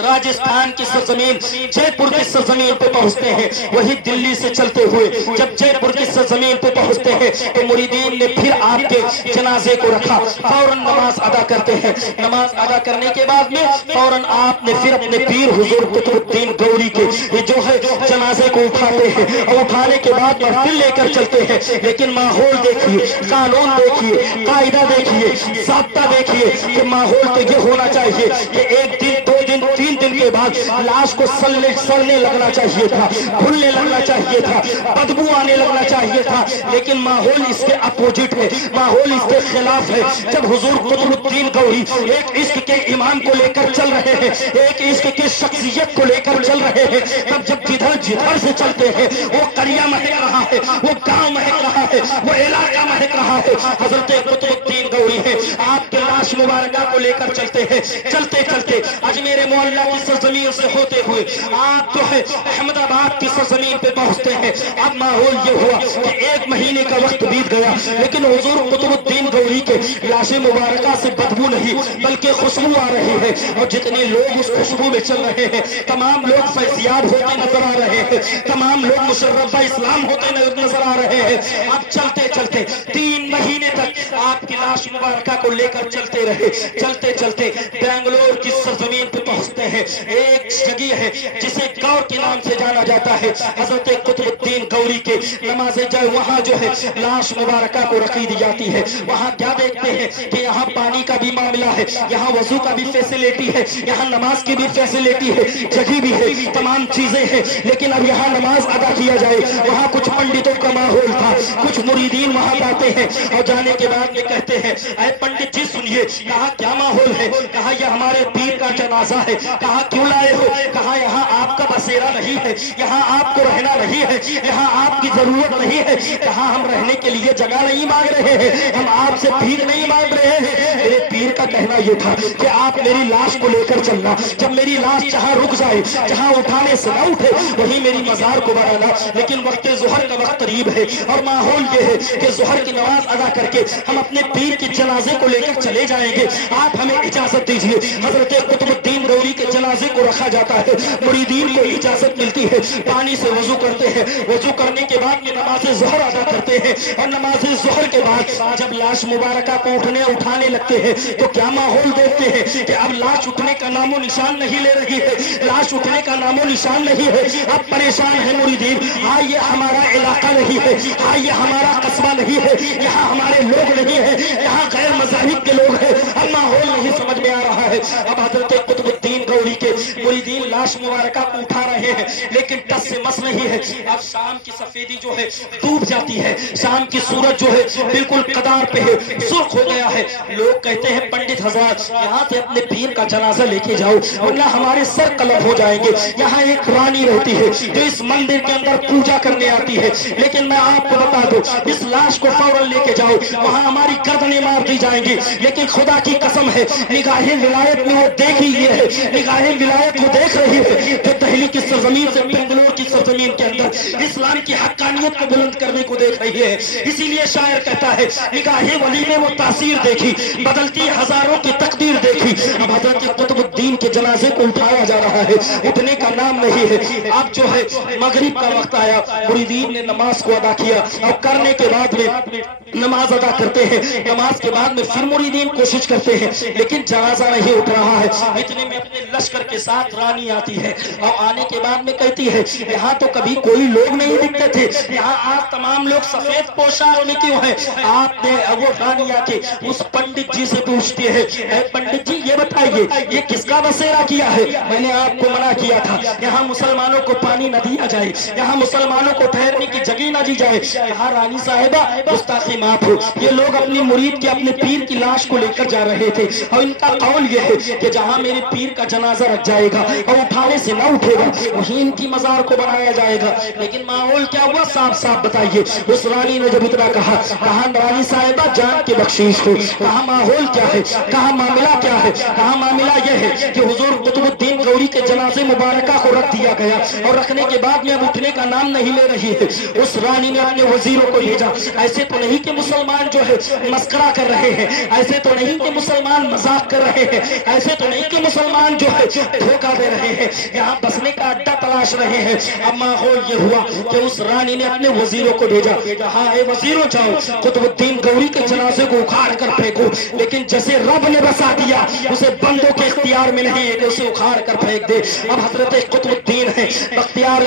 راجستھان کی سرزمین جے پور کی سرزمین پہ پہنچتے ہیں۔ وہی دلی سے چلتے ہوئے جب جے پور کی سرزمین پہ پہنچتے ہیں تو مریدین نے پھر آپ کے جنازے کو رکھا، فوراً نماز ادا کرتے ہیں۔ نماز ادا کرنے کے بعد میں فوراً آپ نے پھر اپنے پیر حضور قطب الدین گوری کے جو ہے جنازے کو اٹھاتے ہیں، اور اٹھانے کے بعد میں پھر لے کر چلتے ہیں۔ لیکن ماحول دیکھیے، قانون دیکھیے، قاعدہ دیکھیے، ضابطہ دیکھیے کہ ماحول تو یہ ہونا چاہیے کہ ایک دن، دو دن، تین دن کے بعد لاش کو سڑنے لگنا چاہیے تھا، کھلنے لگنا چاہیے تھا، بدبو آنے لگنا چاہیے تھا، لیکن ماحول اس کے اپوزٹ ہے، ماحول اس کے خلاف ہے۔ جب حضور قطب الدین گوری ایک عشق کے امام کو لے کر چل رہے ہیں، ایک عشق کی شخصیت کو لے کر چل رہے ہیں، تب جب جدھر سے چلتے ہیں وہ قریہ مہک رہا ہے، وہ گاؤں مہک رہا ہے، وہ علاقہ مہک رہا ہے۔ حضرت قطب الدین گوری ہے، آپ کے لاش مبارکہ کو لے کر چلتے ہیں، چلتے چلتے اجمیر معلیٰ کی سرزمین سے ہوتے ہوئے آپ جو ہے احمد آباد کی سرزمین پہ پہنچتے ہیں۔ اب ماحول یہ ہوا کہ ایک مہینے کا وقت بیت گیا، لیکن حضور قطب الدین گوری کے لاش مبارکہ سے بدبو نہیں بلکہ خوشبو آ رہی ہے، اور جتنے لوگ اس خوشبو میں چل رہے ہیں تمام لوگ فیضیاب ہوتے نظر آ رہے ہیں، تمام لوگ مشرفہ اسلام ہوتے نظر آ رہے ہیں۔ اب چلتے چلتے 3 مہینے تک آپ کی لاش مبارکہ کو لے کر چلتے رہے، چلتے چلتے بنگلور کی سرزمین پہ پہنچتے ہیں۔ ایک جگہ ہے جسے گور کے نام سے جانا جاتا ہے، حضرت قطب الدین گوری کے نماز جائے وہاں جو ہے لاش مبارکہ کو رکھی دی جاتی ہے۔ وہاں کیا دیکھتے ہیں کہ یہاں پانی کا بھی معاملہ ہے، یہاں وضو کا بھی فیسلٹی ہے، یہاں نماز کی بھی فیسلٹی ہے، جگہ بھی ہے، تمام چیزیں ہیں، لیکن اب یہاں نماز ادا کیا جائے وہاں کچھ پنڈتوں کا ماحول تھا، کچھ مریدین وہاں آتے ہیں اور جانے کے بعد میں کہتے ہیں اے پنڈت جی سنیے، کہا کیا ماحول ہے؟ کہا یہ ہمارے پیر کا جنازہ ہے۔ کہا کیوں لائے ہو؟ کہا یہاں آپ کا بسیرا نہیں ہے، یہاں آپ کو رہنا نہیں ہے، یہاں آپ کی ضرورت نہیں ہے۔ کہا ہم رہنے کے لیے جگہ نہیں مانگ رہے ہیں، ہم آپ سے بھیک نہیں مانگ رہے ہیں۔ میرے پیر کا کہنا یہ تھا کہ آپ میری لاش کو لے کر چلنا، جب میری لاش جہاں رک جائے، جہاں اٹھانے سے نہ اٹھے وہی میری مزار کو بنانا۔ لیکن وقت ظہر کا وقت قریب ہے اور ماحول یہ ہے کہ ظہر کی نماز ادا کر کے ہم اپنے پیر کے جنازے کو لے کر چلے جائیں گے، آپ ہمیں اجازت دیجیے۔ حضرت قطب الدین گوری کے جنازے کو رکھا جاتا ہے، مریدین کو اجازت ملتی ہے، پانی سے وضو کرتے ہیں، وضو کرنے کے بعد میں نماز ظہر ادا کرتے ہیں، اور نماز ظہر کے بعد جب لاش مبارکہ کو اٹھانے لگتے ہیں تو کیا ماحول دیکھتے ہیں کہ اب لاش اٹھنے کا نام و نشان نہیں لے رہی ہے، لاش اٹھنے کا نام و نشان نہیں ہے۔ اب پریشان ہے مریدین، ہاں یہ ہمارا علاقہ نہیں ہے، ہاں یہ ہمارا قصبہ نہیں ہے، یہاں ہمارے لوگ نہیں ہیں، یہاں غیر مذاہب کے لوگ ہیں، اب ماحول نہیں سمجھ میں آ رہا ہے۔ اب حضرت قطب الدین گوری کے مریدین لاش مبارکہ کو اٹھا رہے ہیں لیکن ٹس سے مس نہیں ہے۔ اب شام کی سفیدی جو ہے ڈوب جاتی ہے، شام کی سورج جو ہے بالکل قدار پہ ہے، سرخ ہو گیا ہے۔ لوگ کہتے ہیں پنڈت حضرات یہاں سے اپنے پیر کا جنازہ لے کے جاؤ ورنہ ہمارے سر قلب ہو جائیں گے۔ یہاں ایک رانی رہتی ہے جو اس مندر کے اندر پوجا کرنے آتی ہے، لیکن میں آپ کو بتا دوں اس لاش کو فوراً لے کے جاؤ، وہاں ہماری گردنیں مار دی جائیں گی۔ لیکن خدا کی قسم ہے نگاہ ولایت میں وہ دیکھ ہی یہ ہے، نگاہ ولایت وہ دیکھ رہی ہے جو دہلی کی سرزمین سے بنگلور کی سرزمین کے اندر اسلام کی حقانیت کو بلند کرنے کو دیکھ رہی ہے۔ اسی لیے شاعر کہتا ہے نگاہ ولی نے وہ تاثیر دیکھی، بدلتی ہزاروں کی تقدیر دیکھی۔ اب حضرت قطب الدین کے جنازے کو اٹھایا جا رہا ہے، اٹھنے کا نام نہیں ہے۔ اب جو ہے مغرب کا وقت آیا، مریدین نے نماز کو ادا کیا اور کرنے کے بعد میں نماز ادا کرتے ہیں، نماز کے بعد میں پھر مریدین کوشش کرتے ہیں لیکن جنازہ نہیں اٹھ رہا ہے۔ اتنے میں اپنے لشکر کے ساتھ رانی آتی ہے اور آنے کے بعد میں کہتی ہے یہاں تو کبھی کوئی لوگ نہیں دکھتے تھے، یہاں آج تمام لوگ سفید پوشاک میں کیوں ہیں؟ آپ نے وہ رانی آ کے اس پنڈت جی سے پوچھتی ہے، اے پنڈت جی یہ بتائیے یہ کس کا بسیرا کیا ہے؟ میں نے آپ کو منع کیا تھا یہاں مسلمانوں کو پانی نہ دیا جائے، یہاں مسلمانوں کو ٹھہرنے کی جگہ نہ دی جائے۔ کہا رانی صاحبہ گستاخی معاف ہو، یہ لوگ اپنی مرید کے اپنے پیر کی لاش کو لے کر جا رہے تھے اور ان کا قول یہ ہے کہ جہاں میرے پیر کا جنازہ رکھ جائے گا اور اٹھانے سے نہ اٹھے گا وہیں ان کی مزار کو بنایا جائے گا۔ لیکن ماحول کیا ہوا صاف صاف بتائیے۔ اس رانی نے جب اتنا کہا، کہا رانی صاحبہ جان کی بخشش ہو، کہا ماحول کیا ہے، کہا معاملہ کیا ہے؟ کہا معاملہ یہ ہے کہ حضور قطب الدین غوری کے جنازے مبارکہ کو رکھ دیا گیا اور رکھنے کے بعد میں اب اٹھنے کا نام نہیں لے رہی ہے۔ اس رانی نے اپنے وزیروں کو بھیجا، ایسے تو نہیں کہ مسلمان جو ہے مسکرہ کر رہے ہیں، ایسے تو نہیں کہ مسلمان مذاق کر رہے ہیں، ایسے تو نہیں کہ مسلمان جو ہے دھوکہ دے رہے ہیں، یہاں بسنے کا اڈا تلاش رہے ہیں۔ اب ماحول یہ ہوا کہ اس رانی نے اپنے وزیروں کو بھیجا، کہا اے وزیروں جاؤ قطب الدین غوری کے جنازے کو اکھاڑ کر پھینکو، لیکن جیسے رب نے بسا دیا اسے بندوں کے اختیار میں نہیں ہے کہ اسے اکھاڑ کر پھینک دے۔ اب حضرت قطب الدین ہے، بختیار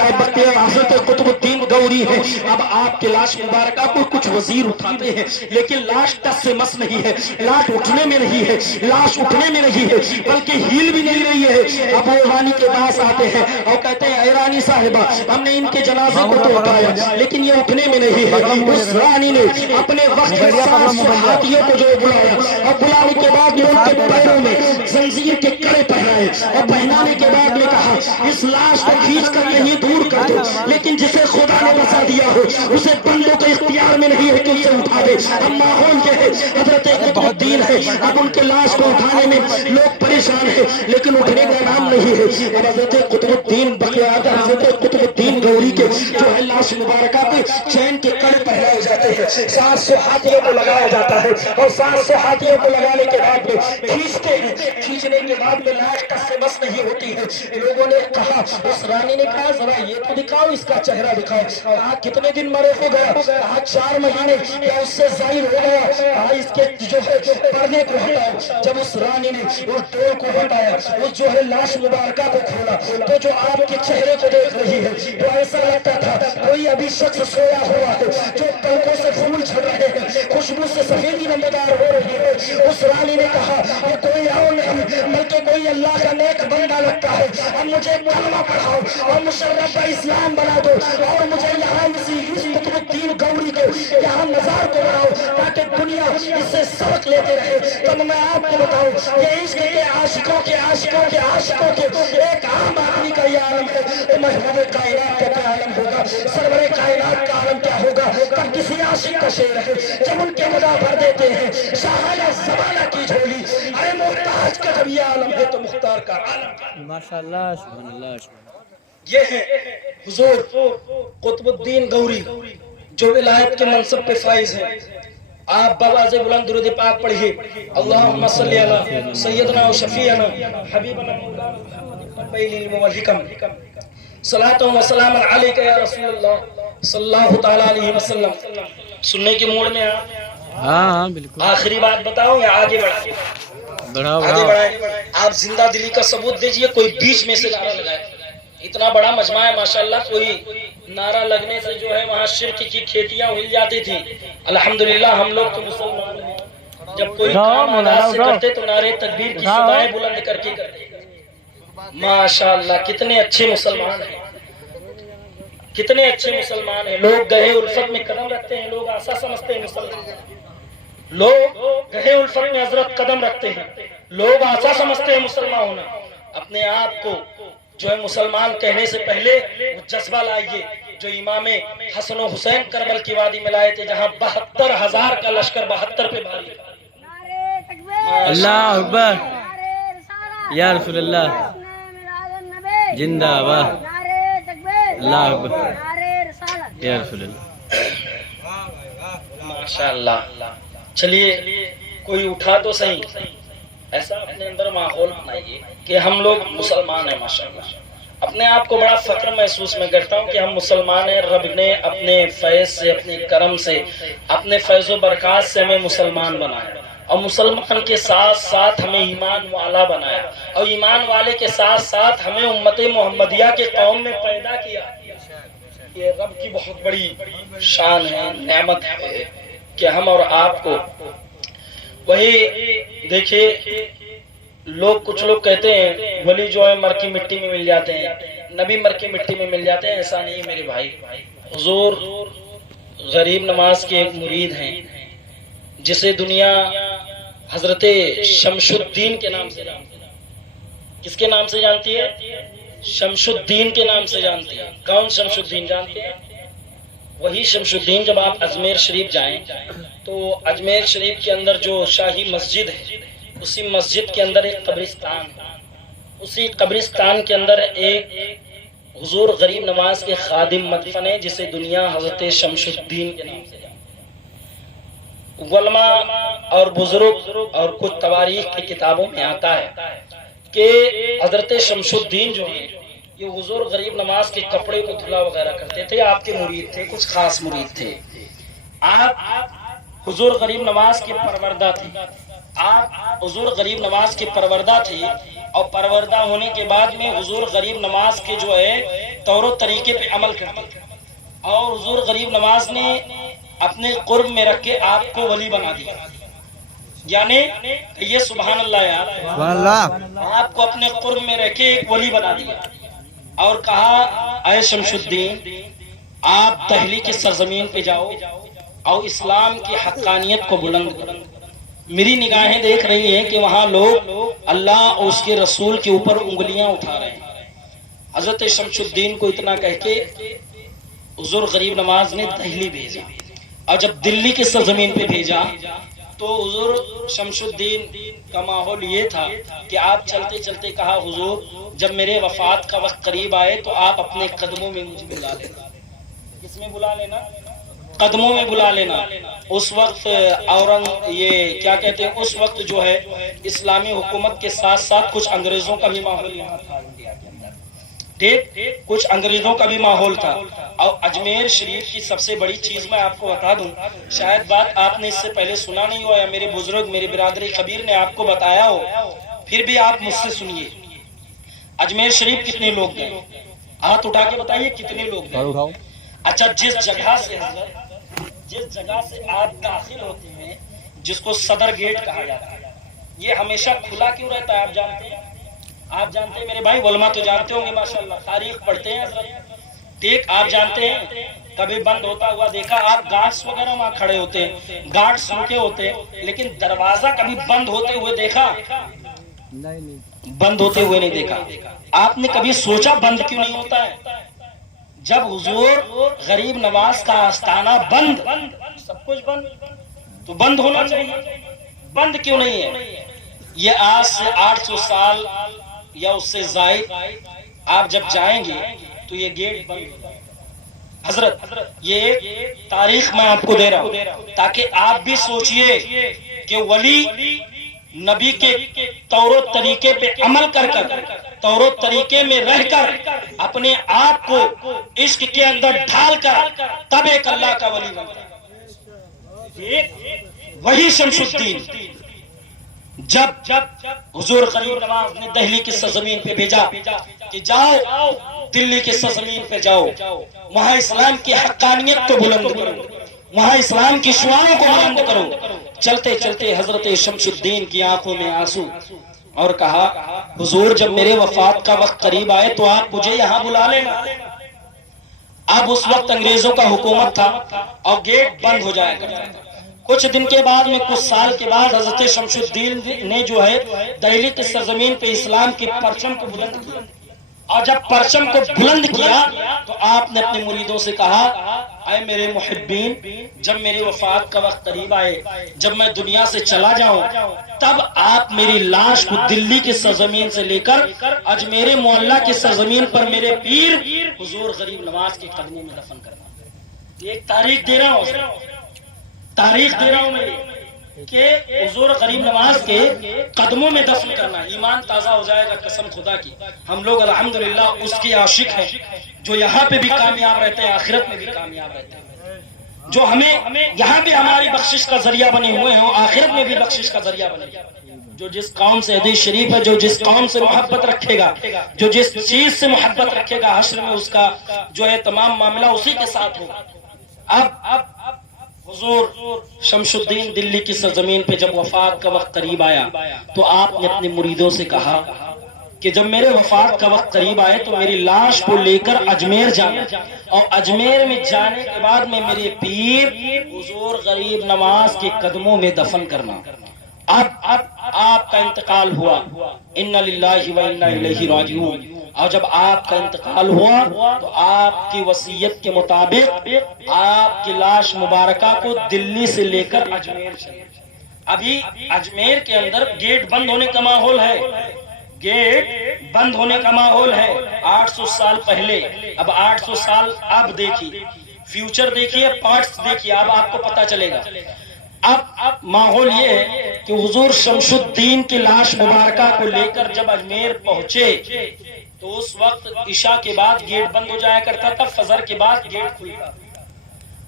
حضرت قطب الدین غوری ہے، اب آپ کے لاش مبارکہ کو کچھ وزیر اٹھاتے ہیں لیکن لاش ٹس سے مس نہیں ہے، لاش اٹھنے میں نہیں ہے، لاش اٹھنے میں نہیں ہے بلکہ ہل بھی نہیں رہی ہے۔ اب وہ رانی کے پاس آتے ہیں اور کہتے ہیں اے رانی صاحبہ ہم نے ان کے جنازے کو تو اٹھایا لیکن یہ اٹھنے میں نہیں ہے۔ اس رانی نے اپنے وقت کے 700 ہاتھیوں کو جو بلایا اور بلانے کے بعد ان کے پیروں میں زنجیر کے کڑے پہنائے اور پہنانے کے بعد میں کہا اس لاش کو کھینچ کر یہیں دور کر دو، لیکن جسے خدا نے بسا دیا ہو اسے بندوں کے اختیار میں نہیں ہے کہ اسے اٹھا دے۔ اب ماحول یہ ہے حضرت قطب الدین ہے، اب ان کے لاش کو اٹھانے میں لوگ پریشان ہیں لیکن اٹھنے کا نام نہیں ہے۔ اب حضرت قطب الدین بقیادہ حضرت قطب الدین غوری کے جو ہے لاش مبارکہ پہ چین کے کڑے پہنائے جاتے ہیں، 700 ہاتھیوں کو لگایا جاتا ہے اور 700 ہاتھیوں کو لگانے کے بعد میں کھینچتے ہیں، کھینچنے کے بعد میں لاش ٹس سے بس نہیں ہوتی ہے۔ لوگوں نے کہا، اس رانی نے کہا ذرا یہ تو دکھاؤ، اس کا چہرہ دکھاؤ، کتنے دن مرے ہو گیا؟ 4 مہینے یا اس سے زائد ہو گیا، اس کے جو ہے پردے کو ہٹاؤ۔ جب اس رانی نے اس ڈول کو ہٹایا، اس جو ہے لاش مبارکہ کو کھولا تو جو آپ کے چہرے کو دیکھ رہی ہے تو ایسا لگتا تھا کوئی ابھی شخص سویا ہوا ہے، جو پلکوں سے پھول جھڑ رہے ہیں، خوشبو سے سفیدی نمودار ہو رہی ہے۔ اس رانی نے کہا یہ کوئی اور نہیں بلکہ کوئی اللہ کا نیک بندہ لگتا ہے، اب مجھے کلمہ پڑھاؤ اور مشرف اسلام بنا دو اور مجھے یہاں اسی قطب الدین غوری کے یہاں مزار کو بناؤ تاکہ دنیا اس سے سبق لیتے رہے۔ تب میں آپ کو بتاؤں یہ عشق کے عاشقوں کے عاشقوں کے عاشقوں کے ایک عام آدمی کا یہ عالم ہے تو محبوب کائنات کا کیا عالم ہوگا، سرور کائنات کا عالم کیا ہوگا۔ تب کسی عاشق کا شعر ہے جب ان کے مداح بھر دیتے ہیں شاہانہ زمانہ کی جھولی، اے محتاج کا جب یہ عالم ہے تو مختار کا عالم۔ ماشاءاللہ سبحان اللہ سبحان اللہ۔ یہ ہے حضور قطب الدین غوری جو ولایت کے منصب پہ فائز ہے۔ آپ بآواز بلند درود پاک پڑھیے، اللہم صلی علی سیدنا و شفیعنا حبیبنا صلاۃ و سلام علیک یا رسول اللہ صلی اللہ تعالی علیہ وسلم۔ سننے کے موڑ میں ہاں بالکل، آخری بات بتاؤں یا آگے بڑھائیں؟ بڑھاؤ آگے بڑھائیں۔ آپ زندہ دلی کا ثبوت دیجئے، کوئی بیچ میں سے نعرہ لگائے۔ اتنا بڑا مجمع ہے ماشاءاللہ، کوئی نعرہ لگنے سے جو ہے وہاں شرک کی کھیتیاں ہل جاتی تھی۔ الحمدللہ ہم لوگ تو مسلمان ہیں، جب کوئی کام انداز سے کرتے تو نعرے تکبیر کی صدائیں بلند کر کے کرتے۔ ماشاءاللہ کتنے اچھے مسلمان ہیں، کتنے اچھے مسلمان ہیں۔ لوگ گہے الفت میں قدم رکھتے ہیں، لوگ آسا سمجھتے ہیں مسلمان، لوگ گہے الفت میں حضرت قدم رکھتے ہیں، لوگ آسا سمجھتے ہیں مسلمان ہونا۔ اپنے آپ کو جو ہے مسلمان کہنے سے پہلے وہ جذبہ لائیے جو امام حسن و حسین کربل کی وادی میں لائے تھے، جہاں 72,000 کا لشکر 72 پہ بھاری تھا۔ اللہ اکبر یا رسول اللہ زندہ باد، اللہ اکبر یا رسول اللہ۔ ماشاءاللہ چلیے کوئی اٹھا تو صحیح، ایسا اپنے اندر ماحول بنائیے کہ ہم لوگ مسلمان ہیں ماشاءاللہ. اپنے آپ کو بڑا فخر محسوس میں کرتا ہوں کہ ہم مسلمان ہیں. رب نے اپنے فیض سے، اپنے کرم سے، اپنے فیض و برکات سے ہمیں مسلمان بنایا، اور مسلمان کے ساتھ ساتھ ہمیں ایمان والا بنایا، اور ایمان والے کے ساتھ ساتھ ہمیں امت محمدیہ کے قوم میں پیدا کیا. یہ رب کی بہت بڑی شان ہے، نعمت ہے کہ ہم اور آپ کو. وہی دیکھیے، کچھ لوگ کہتے ہیں ولی جو ہے مر کی مٹی میں مل جاتے ہیں، نبی مر کی مٹی میں مل جاتے ہیں. ایسا نہیں ہے میرے بھائی. حضور غریب نواز کے ایک مرید ہیں جسے دنیا حضرت شمس الدین کے نام سے جانتی ہے. کس کے نام سے جانتی ہے؟ شمس الدین کے نام سے جانتی ہے. کون شمس الدین جانتے ہیں؟ وہی شمس الدین. جب آپ اجمیر شریف جائیں تو اجمیر شریف کے اندر جو شاہی مسجد ہے، اسی مسجد کے اندر ایک قبرستان ہے. اسی قبرستان کے اندر ایک حضور غریب نواز کے خادم مدفن ہے جسے دنیا حضرت شمس الدین کے نام سے جانتی ہے. علماء اور بزرگ اور کچھ تواریخ کی کتابوں میں آتا ہے کہ حضرت شمس الدین جو ہیں یہ حضور غریب نواز کے کپڑے کو دھلا وغیرہ کرتے تھے. آپ کے مرید تھے، کچھ خاص مرید تھے. آپ حضور غریب نواز کے پروردہ تھے. آپ حضور غریب نواز کے پروردہ تھے، اور پروردہ ہونے کے بعد میں حضور غریب نواز کے جو ہے طور و طریقے پہ عمل کرتے تھے، اور حضور غریب نواز نے اپنے قرب میں رکھ کے آپ کو ولی بنا دیا. یعنی یہ سبحان اللہ یار، سبحان اللہ. آپ کو اپنے قرب میں رکھ کے ایک ولی بنا دیا، اور کہا اے شمس الدین، آپ دہلی کی سرزمین پہ جاؤ اور اسلام کی حقانیت کو بلند کرو. میری نگاہیں دیکھ رہی ہیں کہ وہاں لوگ اللہ اور اس کے رسول کے اوپر انگلیاں اٹھا رہے ہیں. حضرت شمس الدین کو اتنا کہہ کے حضور غریب نواز نے دہلی بھیجا، اور جب دلی کی سرزمین پہ بھیجا تو حضور شمس الدین کا ماحول یہ تھا کہ آپ چلتے چلتے کہا حضور جب میرے وفات کا وقت قریب آئے تو آپ اپنے قدموں میں مجھے بلا لینا. کس میں بلا لینا؟ قدموں میں بلا لینا. اس وقت یہ کیا کہتے ہیں، اس وقت جو ہے اسلامی حکومت کے ساتھ ساتھ کچھ انگریزوں کا بھی ماحول یہاں تھا انڈیا کے اندر. ٹھیک، کچھ انگریزوں کا بھی ماحول تھا. اور اجمیر شریف کی سب سے بڑی چیز میں آپ کو بتا دوں، شاید بات آپ نے اس سے پہلے سنا نہیں ہو، یا میرے بزرگ میرے برادری خبیر نے آپ کو بتایا ہو، پھر بھی آپ مجھ سے سنیے. اجمیر شریف کتنے لوگ گئے؟ ہاتھ اٹھا کے بتائیے کتنے لوگ گئے. اچھا، جس جگہ سے آپ داخل ہوتے ہیں جس کو صدر گیٹ کہا جاتا ہے، یہ ہمیشہ کھلا کیوں رہتا ہے آپ جانتے ہیں؟ آپ جانتے ہیں میرے بھائی، علماء تو جانتے ہوں گے ماشاءاللہ، تاریخ پڑھتے ہیں حضرت. ٹھیک، آپ جانتے ہیں کبھی بند ہوتا ہوا دیکھا؟ آپ گارڈز وغیرہ وہاں کھڑے ہوتے ہیں، گارڈز رکے ہوتے ہیں، لیکن دروازہ کبھی بند ہوتے ہوئے دیکھا؟ بند ہوتے ہوئے نہیں دیکھا. آپ نے کبھی سوچا بند کیوں نہیں ہوتا ہے؟ جب حضور غریب نواز کا آستانہ بند، سب کچھ بند، تو بند ہونا چاہیے. بند کیوں نہیں ہے؟ یہ آج سے 800 سال یا اس سے زائد آپ جب جائیں گے تو یہ گیٹ بند ہوگا. حضرت یہ ایک تاریخ میں آپ کو دے رہا ہوں تاکہ آپ بھی سوچئے کہ ولی نبی کے طور و طریقے پہ عمل کر طور و طریقے میں رہ کر اپنے آپ کو عشق کے اندر ڈھال کر تب ایک اللہ کا ولی بنتا ہے. وہی شمس الدین جب حضور غریب نواز نے دہلی کی سرزمین پہ بھیجا کہ جاؤ دلی کی سرزمین پہ جاؤ، وہاں اسلام کی حقانیت کو بلند کرو، وہاں اسلام کی شعاعوں کو بلند کرو. چلتے چلتے حضرت شمس الدین کی آنکھوں میں آنسو، اور کہا حضور جب میرے وفات کا وقت قریب آئے تو آپ مجھے یہاں بلا لینا. اب اس وقت انگریزوں کا حکومت تھا اور گیٹ بند ہو جایا کرتا تھا. کچھ دن کے بعد میں، کچھ سال کے بعد حضرت شمس الدین نے جو ہے دہلی کی سرزمین پہ اسلام کے پرچم کو بلند کیا، اور جب پرچم کو بلند کیا تو آپ نے اپنے مریدوں سے کہا اے میرے محبین، جب میرے وفات کا وقت قریب آئے، جب میں دنیا سے چلا جاؤں، تب آپ میری لاش کو دلی کی سرزمین سے لے کر اجمیر معلیٰ کی سرزمین پر میرے پیر حضور غریب نواز کے قدموں میں دفن کرنا. ایک تاریخ دے رہا ہوں، تاریخ دے رہا ہوں میں. کہ حضور غریب نواز کے قدموں میں دفن کرنا، ایمان تازہ ہو جائے گا قسم خدا کی. ہم لوگ الحمدللہ اس کے عاشق ہیں جو یہاں پہ بھی کامیاب رہتے ہیں، آخرت میں بھی کامیاب رہتے ہیں، جو ہمیں یہاں بھی ہماری بخشش کا ذریعہ بنے ہوئے ہیں، آخرت میں بھی بخشش کا ذریعہ بنے گا. جو جس قوم سے حدیث شریف ہے، جو جس قوم سے محبت رکھے گا، جو جس چیز سے محبت رکھے گا، حشر میں اس کا جو ہے تمام معاملہ اسی کے ساتھ ہوگا. اب حضور شمس الدین دلی کی سرزمین پہ جب وفات کا وقت قریب آیا تو آپ نے اپنے مریدوں سے کہا کہ جب میرے وفات کا وقت قریب آئے تو میری لاش کو لے کر اجمیر جانا، اور اجمیر میں جانے کے بعد میں میرے پیر حضور غریب نواز کے قدموں میں دفن کرنا. اب آپ کا انتقال ہوا، انا للہ و انا الیہ راجعون، اور جب آپ کا انتقال ہوا تو آپ کی وصیت کے مطابق آپ کی لاش مبارکہ کو دلی سے لے کر اجمیر چلے. ابھی اجمیر کے اندر گیٹ بند ہونے کا ماحول ہے، گیٹ بند ہونے کا ماحول ہے. 800 سال پہلے، اب 800 سال اب دیکھیے، فیوچر دیکھیے، پارٹس دیکھیے، اب آپ کو پتا چلے گا. اب ماحول یہ ہے کہ حضور شمس الدین کی لاش مبارکہ کو لے کر جب اجمیر پہنچے تو اس وقت عشاء کے بعد گیٹ بند ہو جایا کرتا تھا، فجر کے بعد گیٹ کھلتا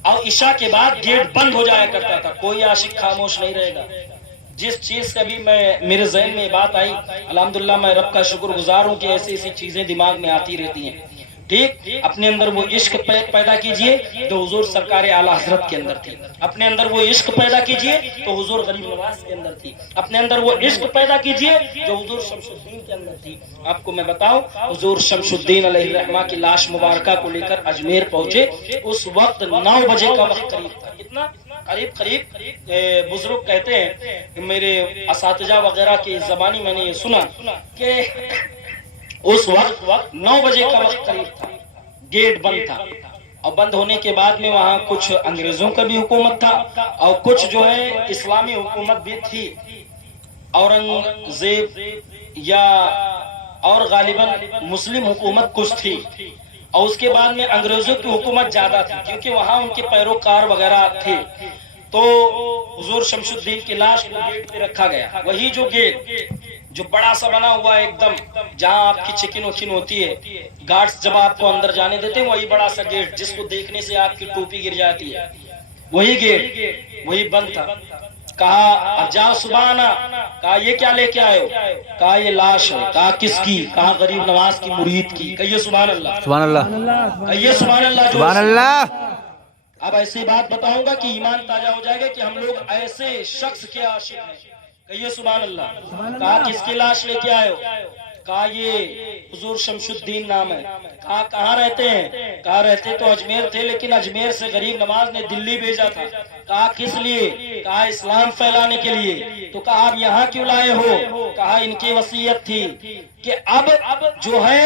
اور عشاء کے بعد گیٹ بند ہو جایا کرتا تھا. کوئی عاشق خاموش نہیں رہے گا. جس چیز سے ابھی میرے ذہن میں بات آئی، الحمدللہ میں رب کا شکر گزار ہوں کہ ایسی ایسی چیزیں دماغ میں آتی رہتی ہیں. ٹھیک، اپنے اندر وہ عشق پیدا کیجئے جو حضور سرکار اعلی حضرت کے اندر تھی. اپنے اندر وہ عشق پیدا کیجئے تو حضور غریب نواز کے اندر تھی. اپنے اندر وہ عشق پیدا کیجئے جو حضور شمس الدین کے اندر تھی. آپ کو میں بتاؤں، حضور شمس الدین علیہ الرحمہ کی لاش مبارکہ کو لے کر اجمیر پہنچے. اس وقت 9 بجے کا وقت قریب تھا. کتنا قریب بزرگ کہتے ہیں، میرے اساتذہ وغیرہ کی زبانی میں نے یہ سنا کہ اس وقت 9 بجے کا وقت قریب تھا، گیٹ بند تھا، اور بند ہونے کے بعد میں وہاں کچھ انگریزوں کا بھی حکومت تھا اور کچھ جو ہے اسلامی حکومت بھی تھی. اورنگزیب یا اور غالباً مسلم حکومت کچھ تھی، اور اس کے بعد میں انگریزوں کی حکومت زیادہ تھی کیونکہ وہاں ان کے پیروکار وغیرہ تھے. تو حضور شمس الدین کی لاش کو گیٹ پہ رکھا گیا. وہی جو گیٹ جو بڑا سا بنا ہوا ہے ایک دم، جہاں آپ کی چیکنگ وکن ہوتی ہے، گارڈز جب آپ کو اندر جانے دیتے ہیں، وہی بڑا سا گیٹ جس کو دیکھنے سے آپ کی ٹوپی گر جاتی ہے، وہی گیٹ وہی بند تھا. کہا اب جاؤ صبح آنا. کہا یہ کیا لے کے آئے ہو؟ کہا یہ لاش ہے. کہا کس کی؟ کہا غریب نواز کی مرید کی. کہیے سبحان اللہ، سبحان اللہ، کہیے سبحان اللہ، سبحان اللہ. اب ایسی بات بتاؤں گا کہ ایمان تازہ ہو جائے گا کہ ہم لوگ ایسے شخص کے عاشق ہیں. کہیے سبحان اللہ. کہا کس کی لاش لے کے آئے ہو؟ کہا یہ حضور شمس الدین نام ہے. کہا کہاں رہتے ہیں؟ کہا رہتے تو اجمیر تھے لیکن اجمیر سے غریب نواز نے دلی بھیجا تھا. کہا کس لیے؟ کہا اسلام پھیلانے کے لیے. تو کہا آپ یہاں کیوں لائے ہو؟ کہا ان کی وصیت تھی کہ اب جو ہے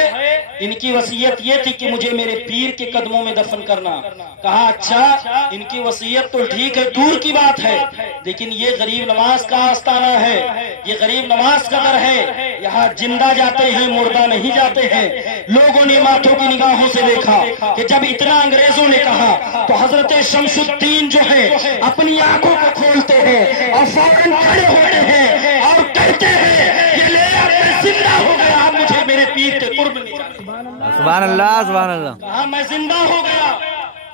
ان کی وصیت یہ تھی کہ مجھے میرے پیر کے قدموں میں دفن کرنا. کہا اچھا، ان کی وصیت تو ٹھیک ہے، دور کی بات ہے، لیکن یہ غریب نواز کا آستانہ ہے، یہ غریب نواز کا در ہے. یہاں زندہ جاتے ہیں، مردہ نہیں جاتے ہیں. لوگوں نے ماتھوں کی نگاہوں سے دیکھا کہ جب اتنا انگریزوں نے کہا تو حضرت شمس الدین جو ہے اپنی آنکھوں کو کھولتے ہیں اور فوراً کھڑے ہوتے ہیں اور کہتے ہیں یہ لے میں زندہ ہو گیا، اب مجھے میرے پیر کے قرب نہیں جانا. سبحان اللہ، سبحان اللہ. کہا میں زندہ ہو گیا،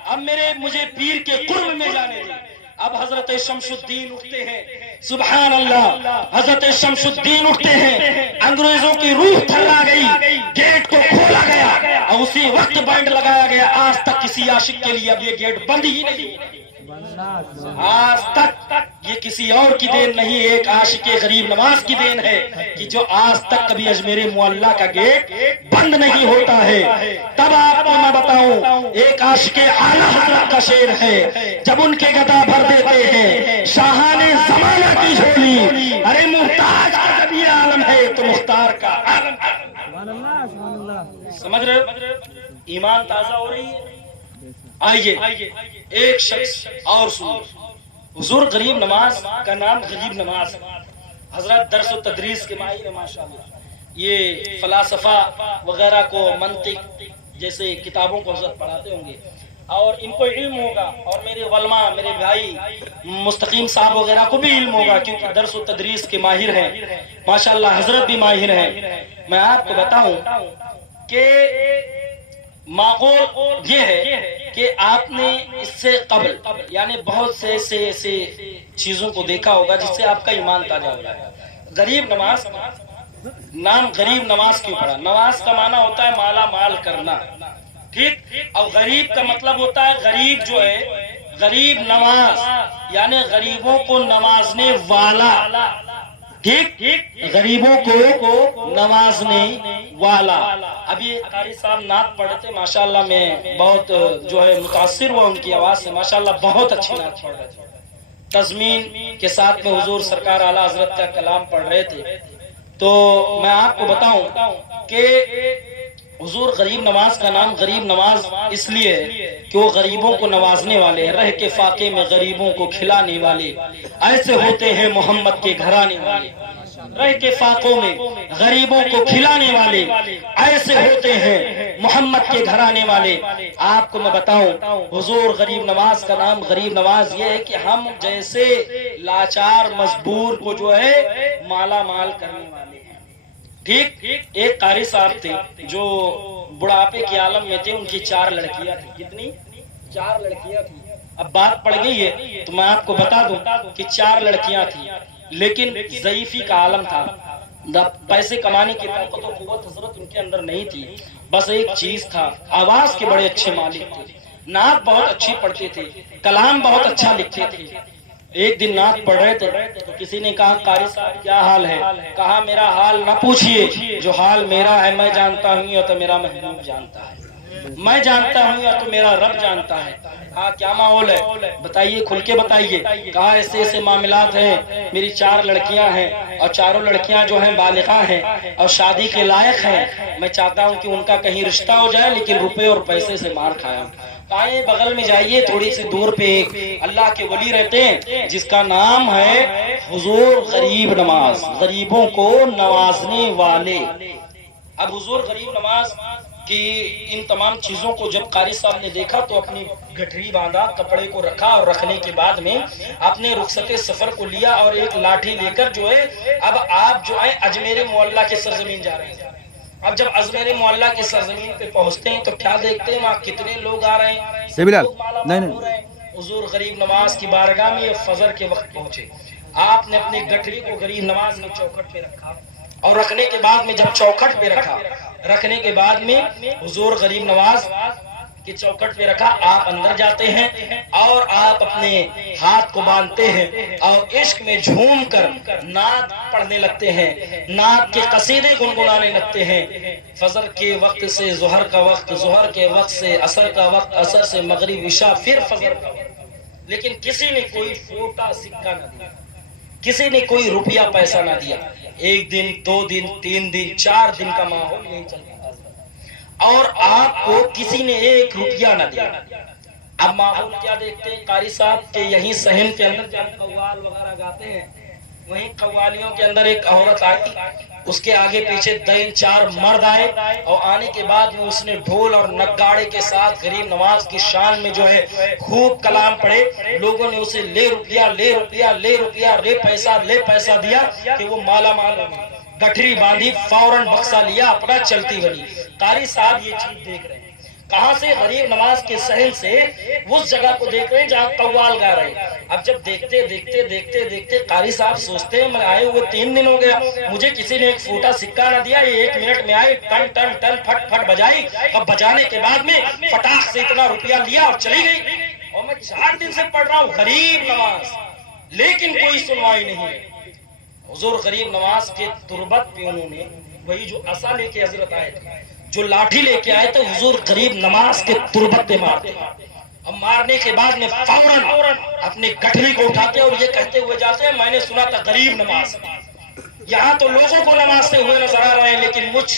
اب مجھے پیر کے قرب میں جانے دیں. اب حضرت شمس الدین اٹھتے ہیں، سبحان اللہ، حضرت شمس الدین اٹھتے ہیں. انگریزوں کی روح تھلا گئی، گیٹ کو کھولا گیا اور اسی وقت بینڈ لگایا گیا. آج تک کسی عاشق کے لیے اب یہ گیٹ بند ہی نہیں، آج تک یہ کسی اور کی دین نہیں، ایک عاشق غریب نواز کی دین ہے کہ جو آج تک کبھی اجمیر معلیٰ کا گیٹ بند نہیں ہوتا ہے. تب آپ کو میں بتاؤں ایک عاشق اعلیٰ حضرت کا شعر ہے، جب ان کے گدا بھر دیتے ہیں شاہان زمانہ کی جھولی، ارے محتاج کا جب یہ عالم ہے تو مختار کا عالم ہے. سمجھ رہے ہو؟ ایمان تازہ ہو رہی ہے. آئیے ایک شخص اور سنو. حضور غریب نواز کا نام غریب نواز، حضرت درس و تدریس کے ماہر ہیں ماشاءاللہ. یہ فلاسفہ وغیرہ کو منطق جیسے کتابوں کو حضرت پڑھاتے ہوں گے. اور ان کو علم ہوگا، اور میرے علماء، میرے بھائی مستقیم صاحب وغیرہ کو بھی علم ہوگا، کیونکہ درس و تدریس کے ماہر ہیں ماشاءاللہ، حضرت بھی ماہر ہیں۔ میں آپ کو بتاؤں کہ معقول یہ ہے کہ آپ نے اس سے قبل یعنی بہت سے ایسے چیزوں کو دیکھا ہوگا جس سے آپ کا ایمان تازہ ہو جائے گا۔ غریب نماز، نام غریب نماز کیوں پڑا؟ نماز کا معنی ہوتا ہے مالا مال کرنا، ٹھیک، اور غریب کا مطلب ہوتا ہے، غریب جو ہے غریب نواز یعنی غریبوں کو نوازنے والا، ٹھیک، غریبوں کو نوازنے والا۔ ابھی قاری صاحب نعت پڑھ رہے تھے، ماشاءاللہ میں بہت جو ہے متاثر ہوا ان کی آواز سے، ماشاءاللہ بہت اچھی نعت پڑھ رہے تھے، تضمین کے ساتھ میں حضور سرکار اعلیٰ حضرت کا کلام پڑھ رہے تھے۔ تو میں آپ کو بتاؤں کہ حضور غریب نواز کا نام غریب نواز اس لیے کہ وہ غریبوں کو نوازنے والے، رہ کے فاقے میں غریبوں کو کھلانے والے، ایسے ہوتے ہیں محمد کے گھرانے والے، رہ کے فاقوں میں غریبوں کو کھلانے والے، ایسے ہوتے ہیں محمد کے گھرانے والے۔ آپ کو میں بتاؤں حضور غریب نواز کا نام غریب نواز یہ ہے کہ ہم جیسے لاچار مجبور کو جو ہے مالا مال کرنے والے ہیں، ٹھیک۔ ایک قاری صاحب تھے جو بڑھاپے کے عالم میں تھے، ان کی 4 لڑکیاں تھیں۔ کتنی؟ 4 لڑکیاں تھیں۔ اب بات پڑ گئی ہے تو میں آپ کو بتا دوں کہ 4 لڑکیاں تھیں، لیکن ضعیفی کا عالم تھا، پیسے کمانے کی طاقت و قوت حضرت ان کے اندر نہیں تھی، بس ایک چیز تھا، آواز کے بڑے اچھے مالک تھے، نعت بہت اچھی پڑھتے تھے، کلام بہت اچھا لکھتے تھے۔ ایک دن نعت پڑھ رہے تھے تو کسی نے کہا قاری صاحب کیا حال ہے؟ کہا میرا حال نہ پوچھئے، جو حال میرا ہے میں جانتا ہوں یا تو میرا محبوب جانتا ہے، میں جانتا ہوں یا تو میرا رب جانتا ہے۔ کہا کیا ماحول ہے بتائیے، کھل کے بتائیے۔ کہا ایسے ایسے معاملات ہیں، میری 4 لڑکیاں ہیں اور چاروں لڑکیاں جو ہیں بالغاں ہیں اور شادی کے لائق ہیں، میں چاہتا ہوں کہ ان کا کہیں رشتہ ہو جائے لیکن روپے اور پیسے سے مار کھایا۔ کہا بغل میں جائیے، تھوڑی سی دور پہ ایک اللہ کے ولی رہتے ہیں جس کا نام ہے حضور غریب نواز، غریبوں کو نوازنے والے۔ اب حضور غریب نواز کہ ان تمام چیزوں کو جب قاری صاحب نے دیکھا تو اپنی گٹھری باندھا، کپڑے کو رکھا اور رکھنے کے بعد میں اپنے رخصت سفر کو لیا اور ایک لاٹھی لے کر جو ہے اب آپ جو ہے اجمیر معلیٰ کے سرزمین جا رہے ہیں۔ اب جب اجمیر معلیٰ کی سرزمین پہ پہنچتے ہیں تو کیا دیکھتے ہیں وہاں کتنے لوگ آ رہے ہیں، حضور غریب نواز کی بارگاہ میں فجر کے وقت پہنچے۔ آپ نے اپنی گٹھری کو غریب نواز نے چوکھٹ پہ رکھا اور رکھنے کے بعد میں جب چوکھٹ پہ رکھا، رکھنے کے بعد میں حضور غریب نواز کی چوکھٹ پہ رکھا، آپ اندر جاتے ہیں اور آپ اپنے ہاتھ کو باندھتے ہیں اور عشق میں جھوم کر نعت پڑھنے لگتے ہیں، نعت کے قصیدے گنگنانے لگتے ہیں۔ فجر کے وقت سے ظہر کا وقت، ظہر کے وقت سے عصر کا وقت، عصر سے مغرب عشاء، پھر فجر کا وقت، لیکن کسی نے کوئی فوٹا سکہ نہ دیا، کسی نے کوئی روپیہ پیسہ نہ دیا۔ 1 دن 2 دن 3 دن 4 دن کا ماحول یہی چلتا تھا اور آپ کو کسی نے 1 روپیہ نہ دیا۔ اب ماحول کیا دیکھتے ہیں قاری صاحب کہ یہیں صحن کے اندر جب قوال وغیرہ گاتے ہیں، وہیں قوالیوں کے اندر ایک عورت آئی، اس کے آگے پیچھے 3-4 مرد آئے اور آنے کے بعد میں اس نے ڈھول اور نگاڑے کے ساتھ غریب نواز کی شان میں جو ہے خوب کلام پڑھے۔ لوگوں نے اسے لے روپیہ لے روپیہ لے روپیہ لے پیسہ دیا کہ وہ مالا مال ہو گئی، گٹھری باندھی، فوراً بکسا لیا، اپنا چلتی بنی۔ قاری صاحب یہ چیز دیکھ رہے ہیں، کہاں سے؟ غریب نواز کے صحن سے اس جگہ کو دیکھ رہے ہیں جہاں قوال گا رہے ہیں۔ اب جب دیکھتے دیکھتے دیکھتے دیکھتے قاری صاحب سوچتے ہیں میں آئے ہوئے 3 دن ہو گیا، مجھے کسی نے 1 فوٹا سکہ نہ دیا، یہ 1 منٹ میں آئے، ٹن ٹن ٹن پھٹ پھٹ بجائی اور بجانے کے بعد میں فٹاخ سے اتنا روپیہ لیا اور چلی گئی، اور میں 4 دن سے پڑھ رہا ہوں غریب نواز، لیکن کوئی سنوائی نہیں ہے۔ حضور غریب نواز کے تربت پہ انہوں نے وہی جو عصا لے کے حضرت آئے تھے، جو لاٹھی لے کے آئے تھے، حضور غریب نواز کے تربت پہ مارتے، اور مارنے کے بعد میں فوراً اپنی گٹھری کو اٹھاتے اور یہ کہتے ہوئے جاتے ہیں میں نے سنا تھا غریب نواز۔ یہاں تو لوگوں کو نوازتے ہوئے نظر آ رہے ہیں لیکن مجھ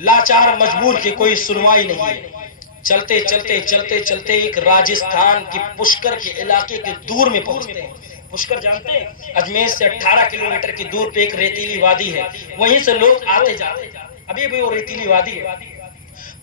لاچار مجبور کی کوئی سنوائی نہیں ہے۔ چلتے چلتے چلتے چلتے ایک راجستھان کی پشکر کے علاقے کے دور میں پہنچتے ہیں۔ پشکر جانتے ہیں؟ اجمیر سے 18 کلومیٹر کی دور پہ ایک ریتیلی وادی ہے، وہیں سے لوگ آتے جاتے، ابھی بھی وہ ریتیلی وادی ہے۔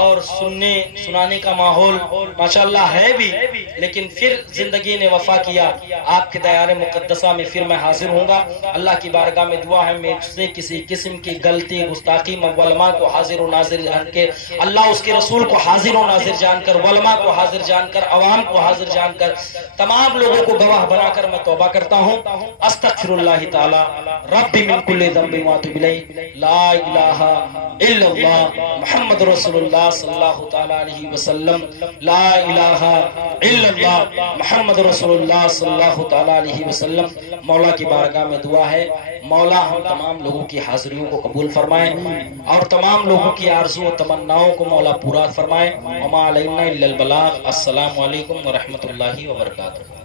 اور سنانے کا ماحول ماشاءاللہ ہے بھی، لیکن پھر زندگی نے وفا کیا، آپ کے دیار مقدسہ میں پھر میں حاضر ہوں گا۔ اللہ کی بارگاہ میں دعا ہے مجھ سے کسی قسم کی غلطی گستاخی علماء کو حاضر و ناظر جان کے، اللہ اس کے رسول کو حاضر و ناظر جان کر، علماء کو حاضر جان کر، عوام کو حاضر جان کر، تمام لوگوں کو گواہ بنا کر میں توبہ کرتا ہوں۔ استغفر اللہ تعالی ربی من کل ذنب واتوب الیہ، لا الہ الا اللہ محمد رسول اللہ صلی اللہ تعالی علیہ وسلم، لا الہ الا اللہ محمد رسول اللہ صلی اللہ تعالی علیہ وسلم۔ مولا کی بارگاہ میں دعا ہے مولا ہم تمام لوگوں کی حاضریوں کو قبول فرمائے اور تمام لوگوں کی آرزو و تمناؤں کو مولا پورا فرمائے۔ وما علینا الا البلاغ۔ السلام علیکم ورحمۃ اللہ وبرکاتہ۔